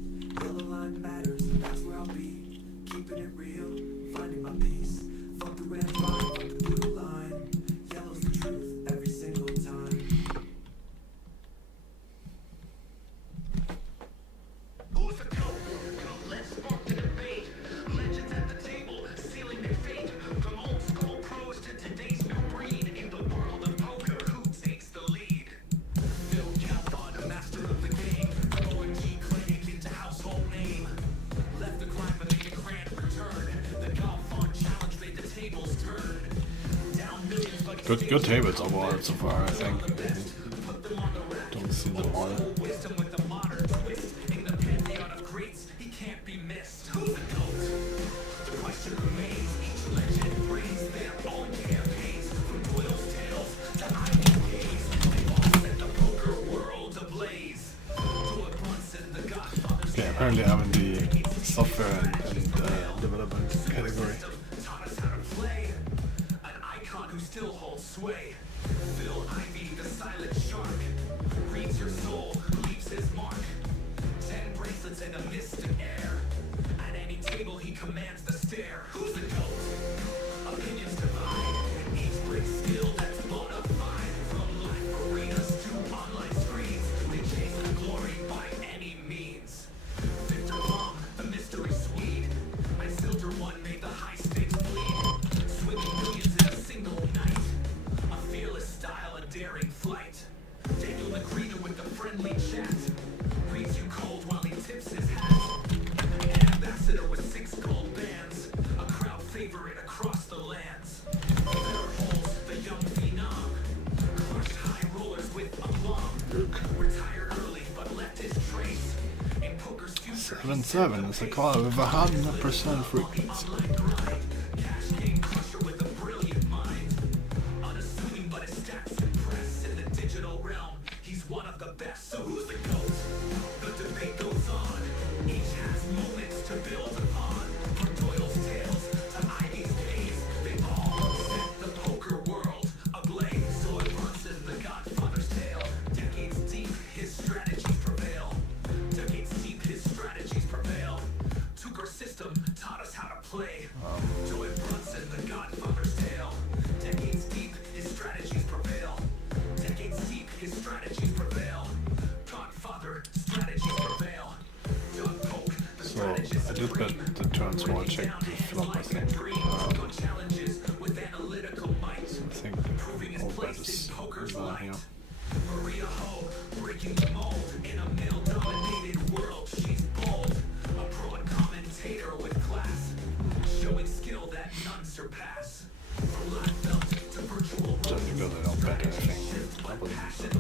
Yellow line matters, that's where I'll be. Keeping it real, finding my peace. Fuck the red line, fuck the blue line. Yellow's the truth every single time. Who's the goat? Let's spark the debate. Legends at the table, sealing their fate. From old school pros to today's new breed. In the world of poker, who takes the lead? Phil Calvin, master of the game. Throwing key clinic into household name. Left the grind but made a grand return. The golf fund challenge made the tables turn. Down millions but good tables overall so far. I think. Don't see them all. wisdom with the modern twist. In the pantheon of greats, he can't be missed. Who's the GOAT? The question remains. Each legend brings their own campaigns. From Doyle's tales to Ivy's gaze, they all set the poker world ablaze. Doyle Brunson, the Godfather. Okay, apparently I'm in the software and development category. Taught us how to play. An icon who still holds sway. Phil Ivey, the silent shark. Reads your soul, leaves his mark. 10 bracelets and a mystic air. At any table he commands the stare. Who's the GOAT? Opinions divide. Each brings skill that's bona fide. From live arenas to online screens, they chase the glory by any means. Victor Long, the mystery Swede. Isildur One made the high stakes bleed. Swimming millions in a single night. A fearless style, a daring flight. Daniel Negredo with the friendly chat. Reads you cold while he tips his hat. An ambassador with 6 gold bands. A crowd favorite across the lands. Better holds the young phenom. Crushed high rollers with aplomb. Retired early but left his trace. In poker's future, 7-7 is a call with 100% frequency. online grind. Cash game crusher with a brilliant mind. Unassuming but his stats impress. In the digital realm, he's one of the best. So who's the GOAT? The debate goes on. Each has moments to build upon. From Doyle's tales to Ivy's days, they all set the poker world ablaze. Doyle Brunson, the Godfather's tale. Decades deep, his strategies prevail. Decades deep, his strategies prevail. Took our system, taught us how to play. Doyle Brunson, the Godfather's tale. Decades deep, his strategies prevail. Decades deep, his strategies prevail. Godfather, strategies prevail. Doug Polk, the So strategist I did bet the turn small check to flop, I think. on challenges with analytical might. I think Proving his all bet place is in poker's down light. here. Maria Ho, breaking the mold in a male-dominated world. She's bold, a pro and commentator with class, showing skill that none surpass. From live belt to virtual Just because I don't bet anything. I would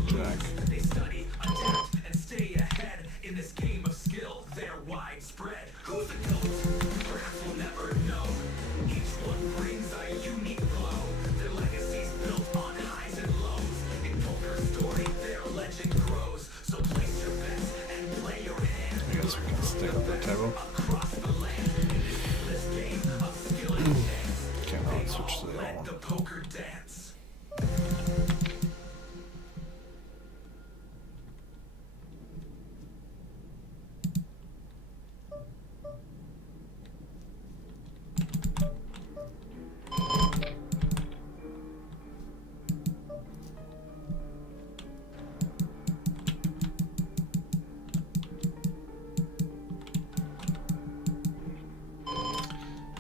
jack. they study, adapt, and stay ahead in this game of skill. They're widespread. Who's the GOAT? Perhaps we'll never know. Each one brings a unique glow. Their legacy's built on highs and lows. In poker story, their legend grows. So place your bets and play your hand. I guess we can stay on the table. Across the land, in this endless game of skill and chance. Okay, now let's switch to the other Let one. the poker dance.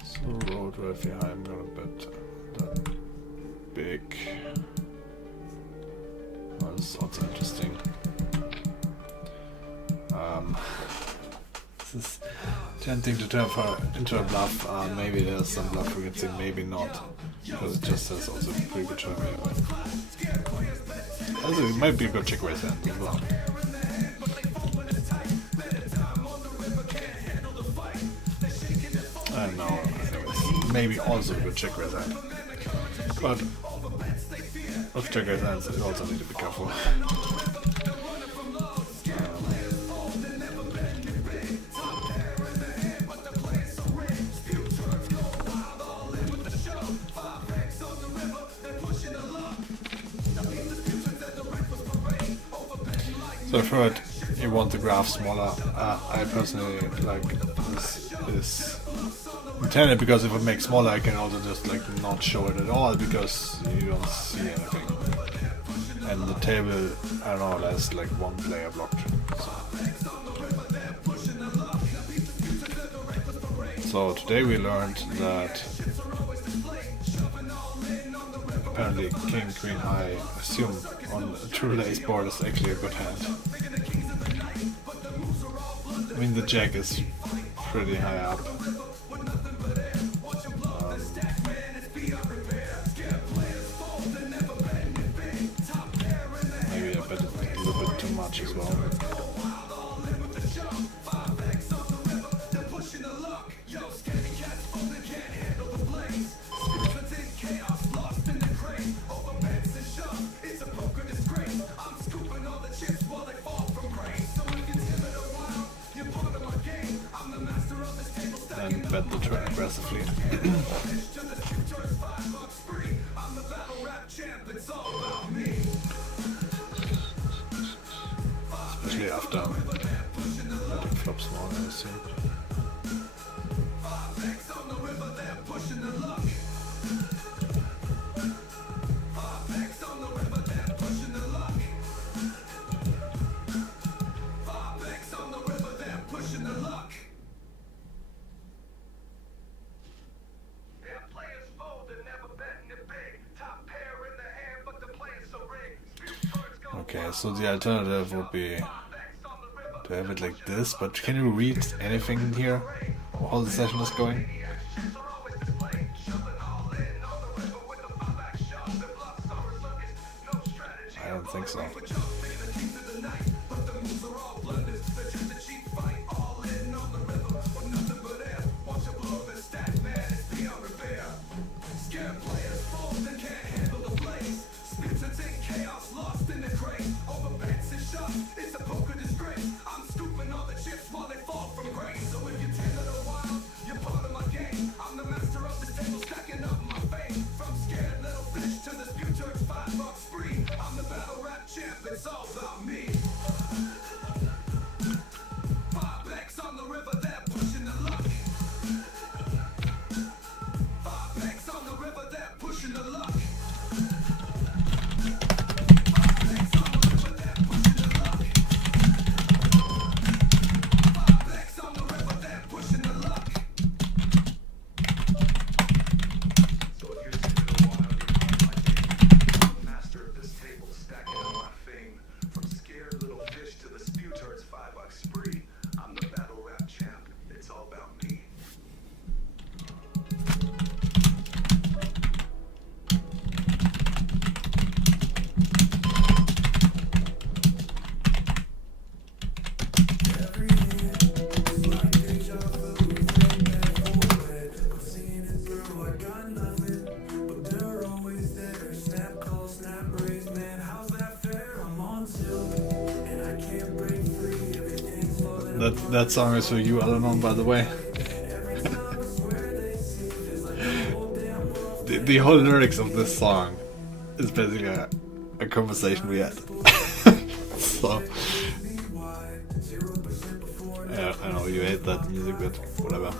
So road right here, I'm gonna bet that big. Oh, this is also interesting. This is tempting to turn into a bluff. Maybe there's some bluff we can see, maybe not. Because it just says also pretty good turn anyway. Also, it might be a good check raise hand as well. I don't know. Maybe also a good check raise hand. But with check raise hands, you also need to be careful. So I've heard you want the graph smaller. I personally like this is intended because if I make smaller I can also just like not show it at all because you don't see anything. And the table, I don't know, has like one player blocked. So today we learned that apparently king, queen high, assume on a true ace board is actually a good hand. I mean the jack is pretty high up. Maybe I bet a little bit too much as well. And bet the turn aggressively. Especially after letting flop small, I assume. Okay, so the alternative would be to have it like this, but can you read anything here? How the session is going? I don't think so. That song is for you, Alanon, by the way. the whole lyrics of this song is basically a conversation we had. So, yeah, I know you hate that music, but whatever.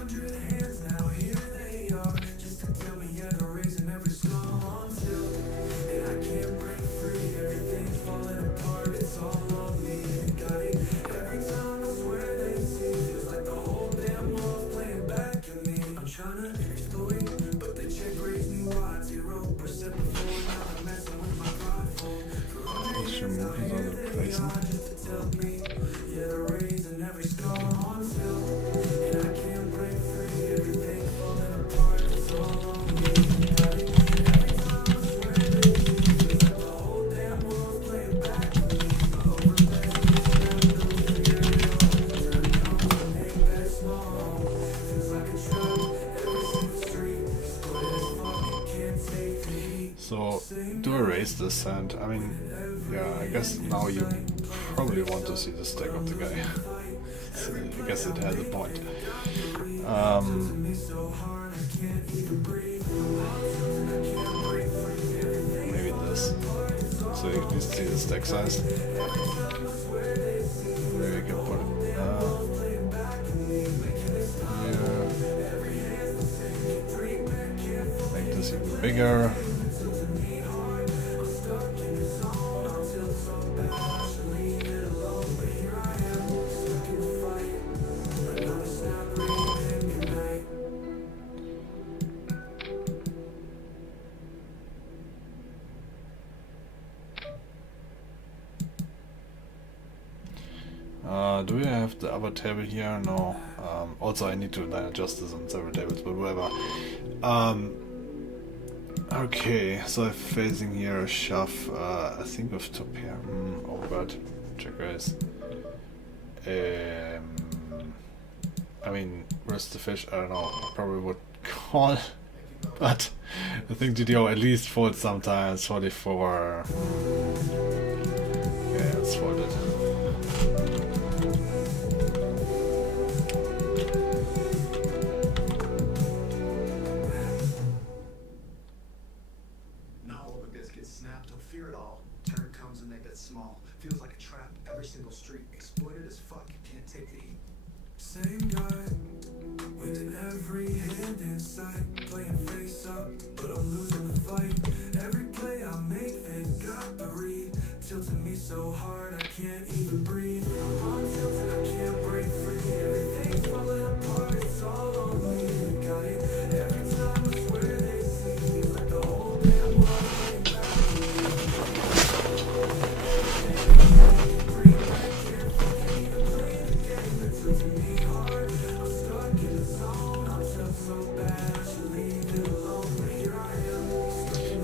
erase this, and I mean, yeah, I guess now you probably want to see the stack of the guy. So I guess it has a point. Maybe this, so you can see the stack size. Maybe you can put it here. Make this even bigger. Do we have the other table here? No. Also, I need to adjust this on several tables, but whatever. Okay, so I'm facing here a shove, I think with top here. Oh god, check guys. I mean, where's the fish? I don't know, I probably would call, but I think GTO at least folds sometimes. 44. Yeah, it's folded. Same guy, winning every hand in sight, playing face up, but I'm losing the fight. Every play I make, they got the read, tilting me so hard I can't even breathe. I'm on tilt and I can't break free. Everything's falling apart, it's all on me. Got it every time, I swear they see me like the whole damn world ain't back to me. Bring back here, fucking even playing the game, they're tilting me.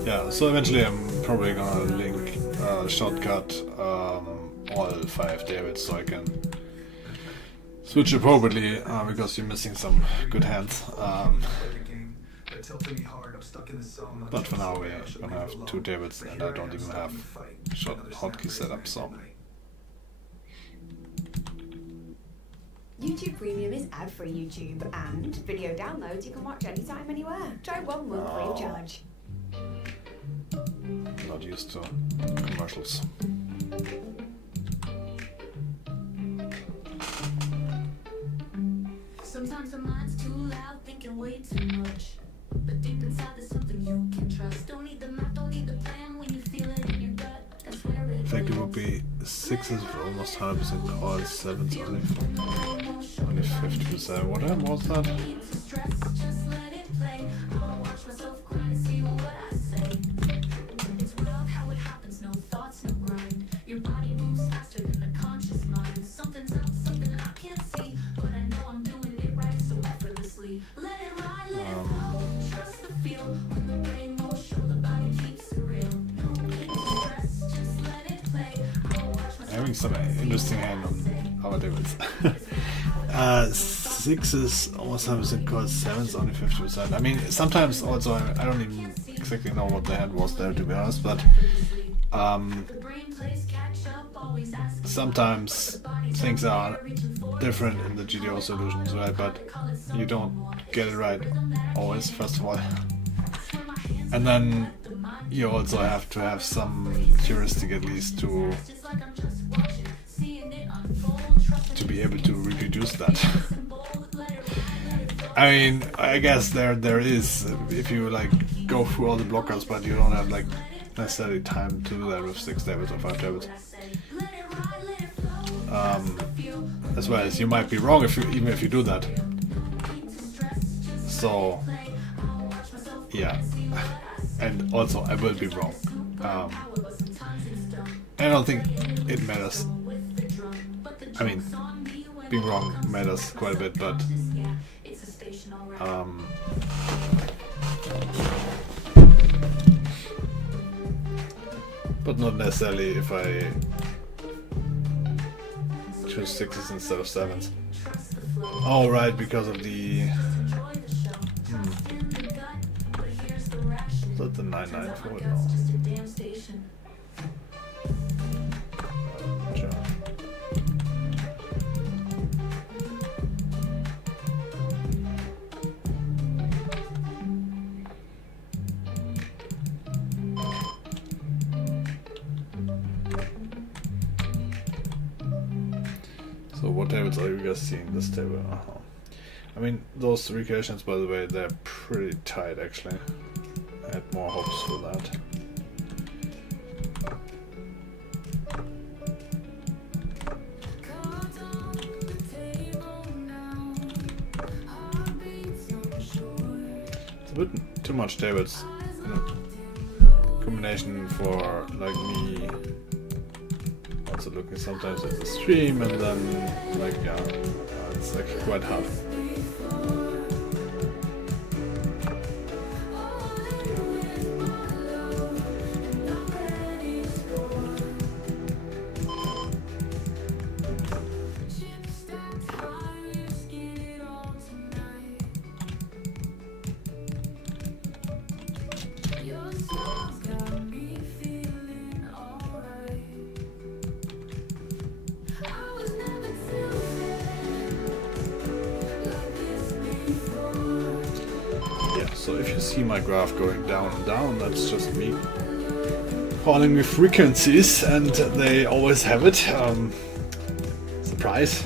Yeah, so eventually I'm probably gonna link shortcut all 5 Davids so I can switch appropriately because you're missing some good hands. But for now we're gonna have 2 Davids and I don't even have hotkey set up, so. YouTube Premium is ad-free YouTube, and video downloads you can watch anytime, anywhere. Try 1 month free of charge. Not used to commercials. Sometimes the mind's too loud, thinking way too much. But deep inside there's something you can trust. Don't need the map, don't need the plan when you feel it in your gut. That's where it In fact, it would be 6s with almost 100% call, 7s only 50%. What was that? Having some interesting hand on our Davids. 6s almost 100% call, 7s only 50%. I mean, sometimes also I don't even exactly know what the hand was there, to be honest, but sometimes things are different in the GTO solutions, right? But you don't get it right always, first of all. And then you also have to have some heuristic at least to be able to reproduce that. I mean, I guess there is, if you like go through all the blockers, but you don't have like necessarily time to do that with 6 Davids or 5 Davids. As well as you might be wrong even if you do that. So yeah, and also I will be wrong. I don't think it matters. I mean, being wrong matters quite a bit, but not necessarily if I choose 6s instead of 7s. Oh right, because of the is that the 9-9 forward? No. damn station. Sure. So what tables are you guys seeing this table? I mean, those recreations, by the way, they're pretty tight actually. I had more hopes for that. It's a bit too much tables in a combination for like me also looking sometimes at the stream and then like yeah, it's actually quite hard. So if you see my graph going down and down, that's just me calling me frequencies, and they always have it. Surprise.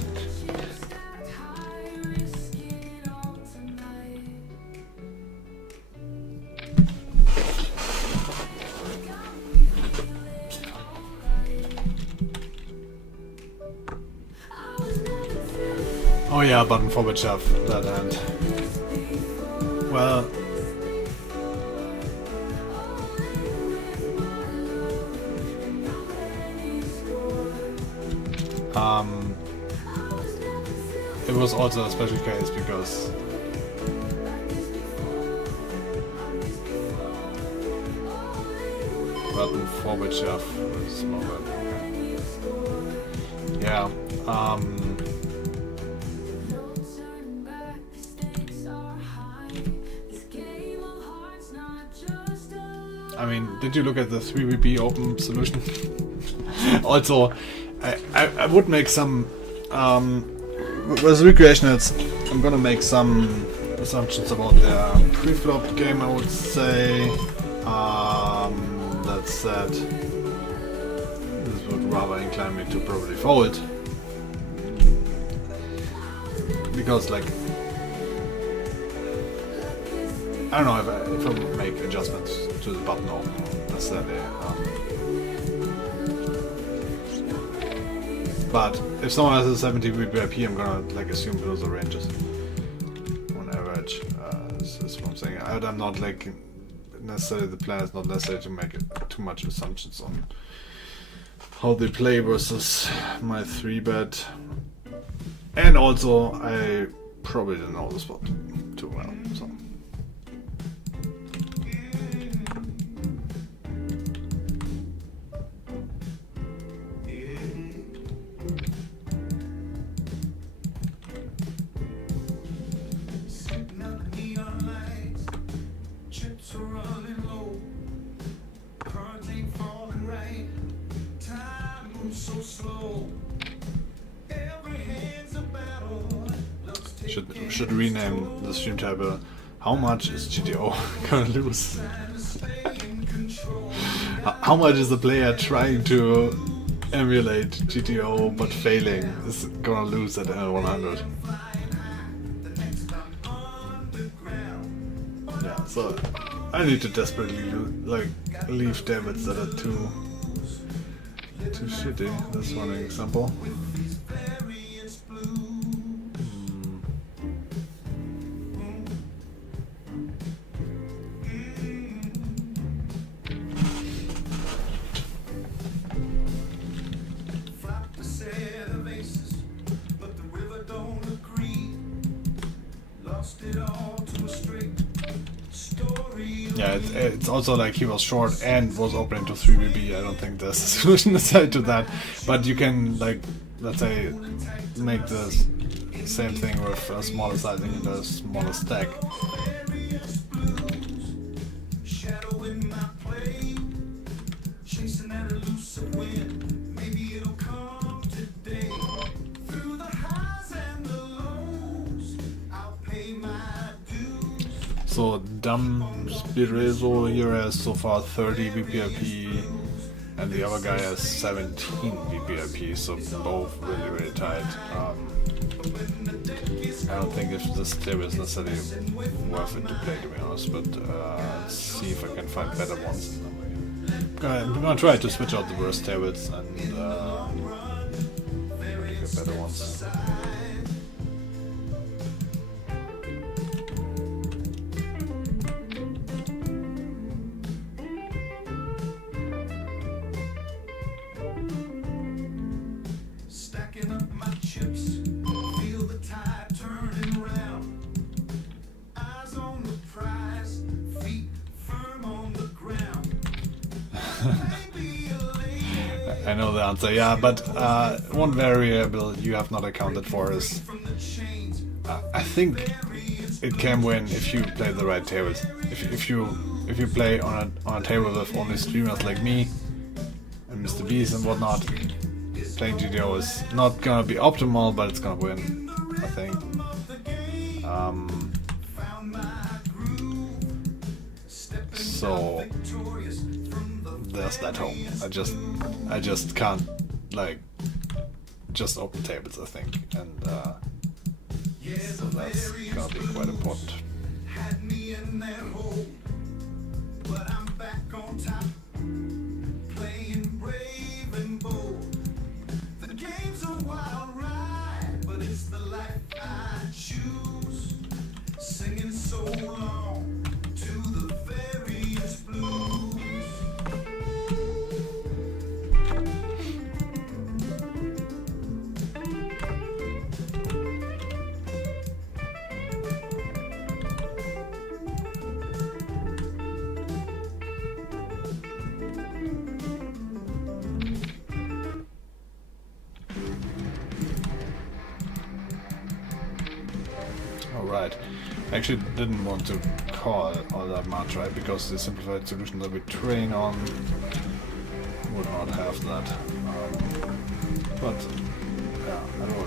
Oh yeah, button forward shove, that end. Well, it was also a special case because button forward shove was more bad. Yeah. I mean, did you look at the 3VB open solution? Also, I would make some with recreationals. I'm gonna make some assumptions about their pre-flop game. I would say that said, this would rather incline me to probably fold because, like, I don't know if I make adjustments to the button open necessarily. But if someone has a 70 VIP, I'm gonna like assume those are ranges on average. This is what I'm saying. I'm not like necessarily, the plan is not necessary to make too much assumptions on how they play versus my 3-bet. And also, I probably didn't know the spot too well. So. Should rename the stream table. How much is GTO gonna lose? How much is the player trying to emulate GTO but failing is gonna lose at L100? Yeah, so I need to desperately leave debits that are too shitty. That's one example. Yeah, it's also like he was short and was open to 3VB. I don't think there's a solution aside to that. But you can, like, let's say, make the same thing with a smaller sizing and a smaller stack. So Dumb Spirizo here has so far 30 VPIP, and the other guy has 17 VPIP, so both really tight. I don't think if this table is necessarily worth it to play, to be honest, but let's see if I can find better ones. I'm gonna try to switch out the worst tables and get better ones. Stacking up my chips, feel the tide turning round. Eyes on the prize, feet firm on the ground. Maybe a lady I know the answer, yeah, but one variable you have not accounted for is from the chains. I think it can win if you play the right tables. If you play on a table with only streamers like me and Mr. Beast and whatnot, playing GTO is not gonna be optimal, but it's gonna win, I think. So there's that hope. I just can't like just open tables, I think, and so that's gonna be quite important. Had me in that hole, but I'm back on top, playing brave and bold. The game's a wild ride, but it's the life I choose. Singing so long to the various blues. Alright. I actually didn't want to call all that much, right? Because the simplified solution that we train on would not have that. But yeah, I don't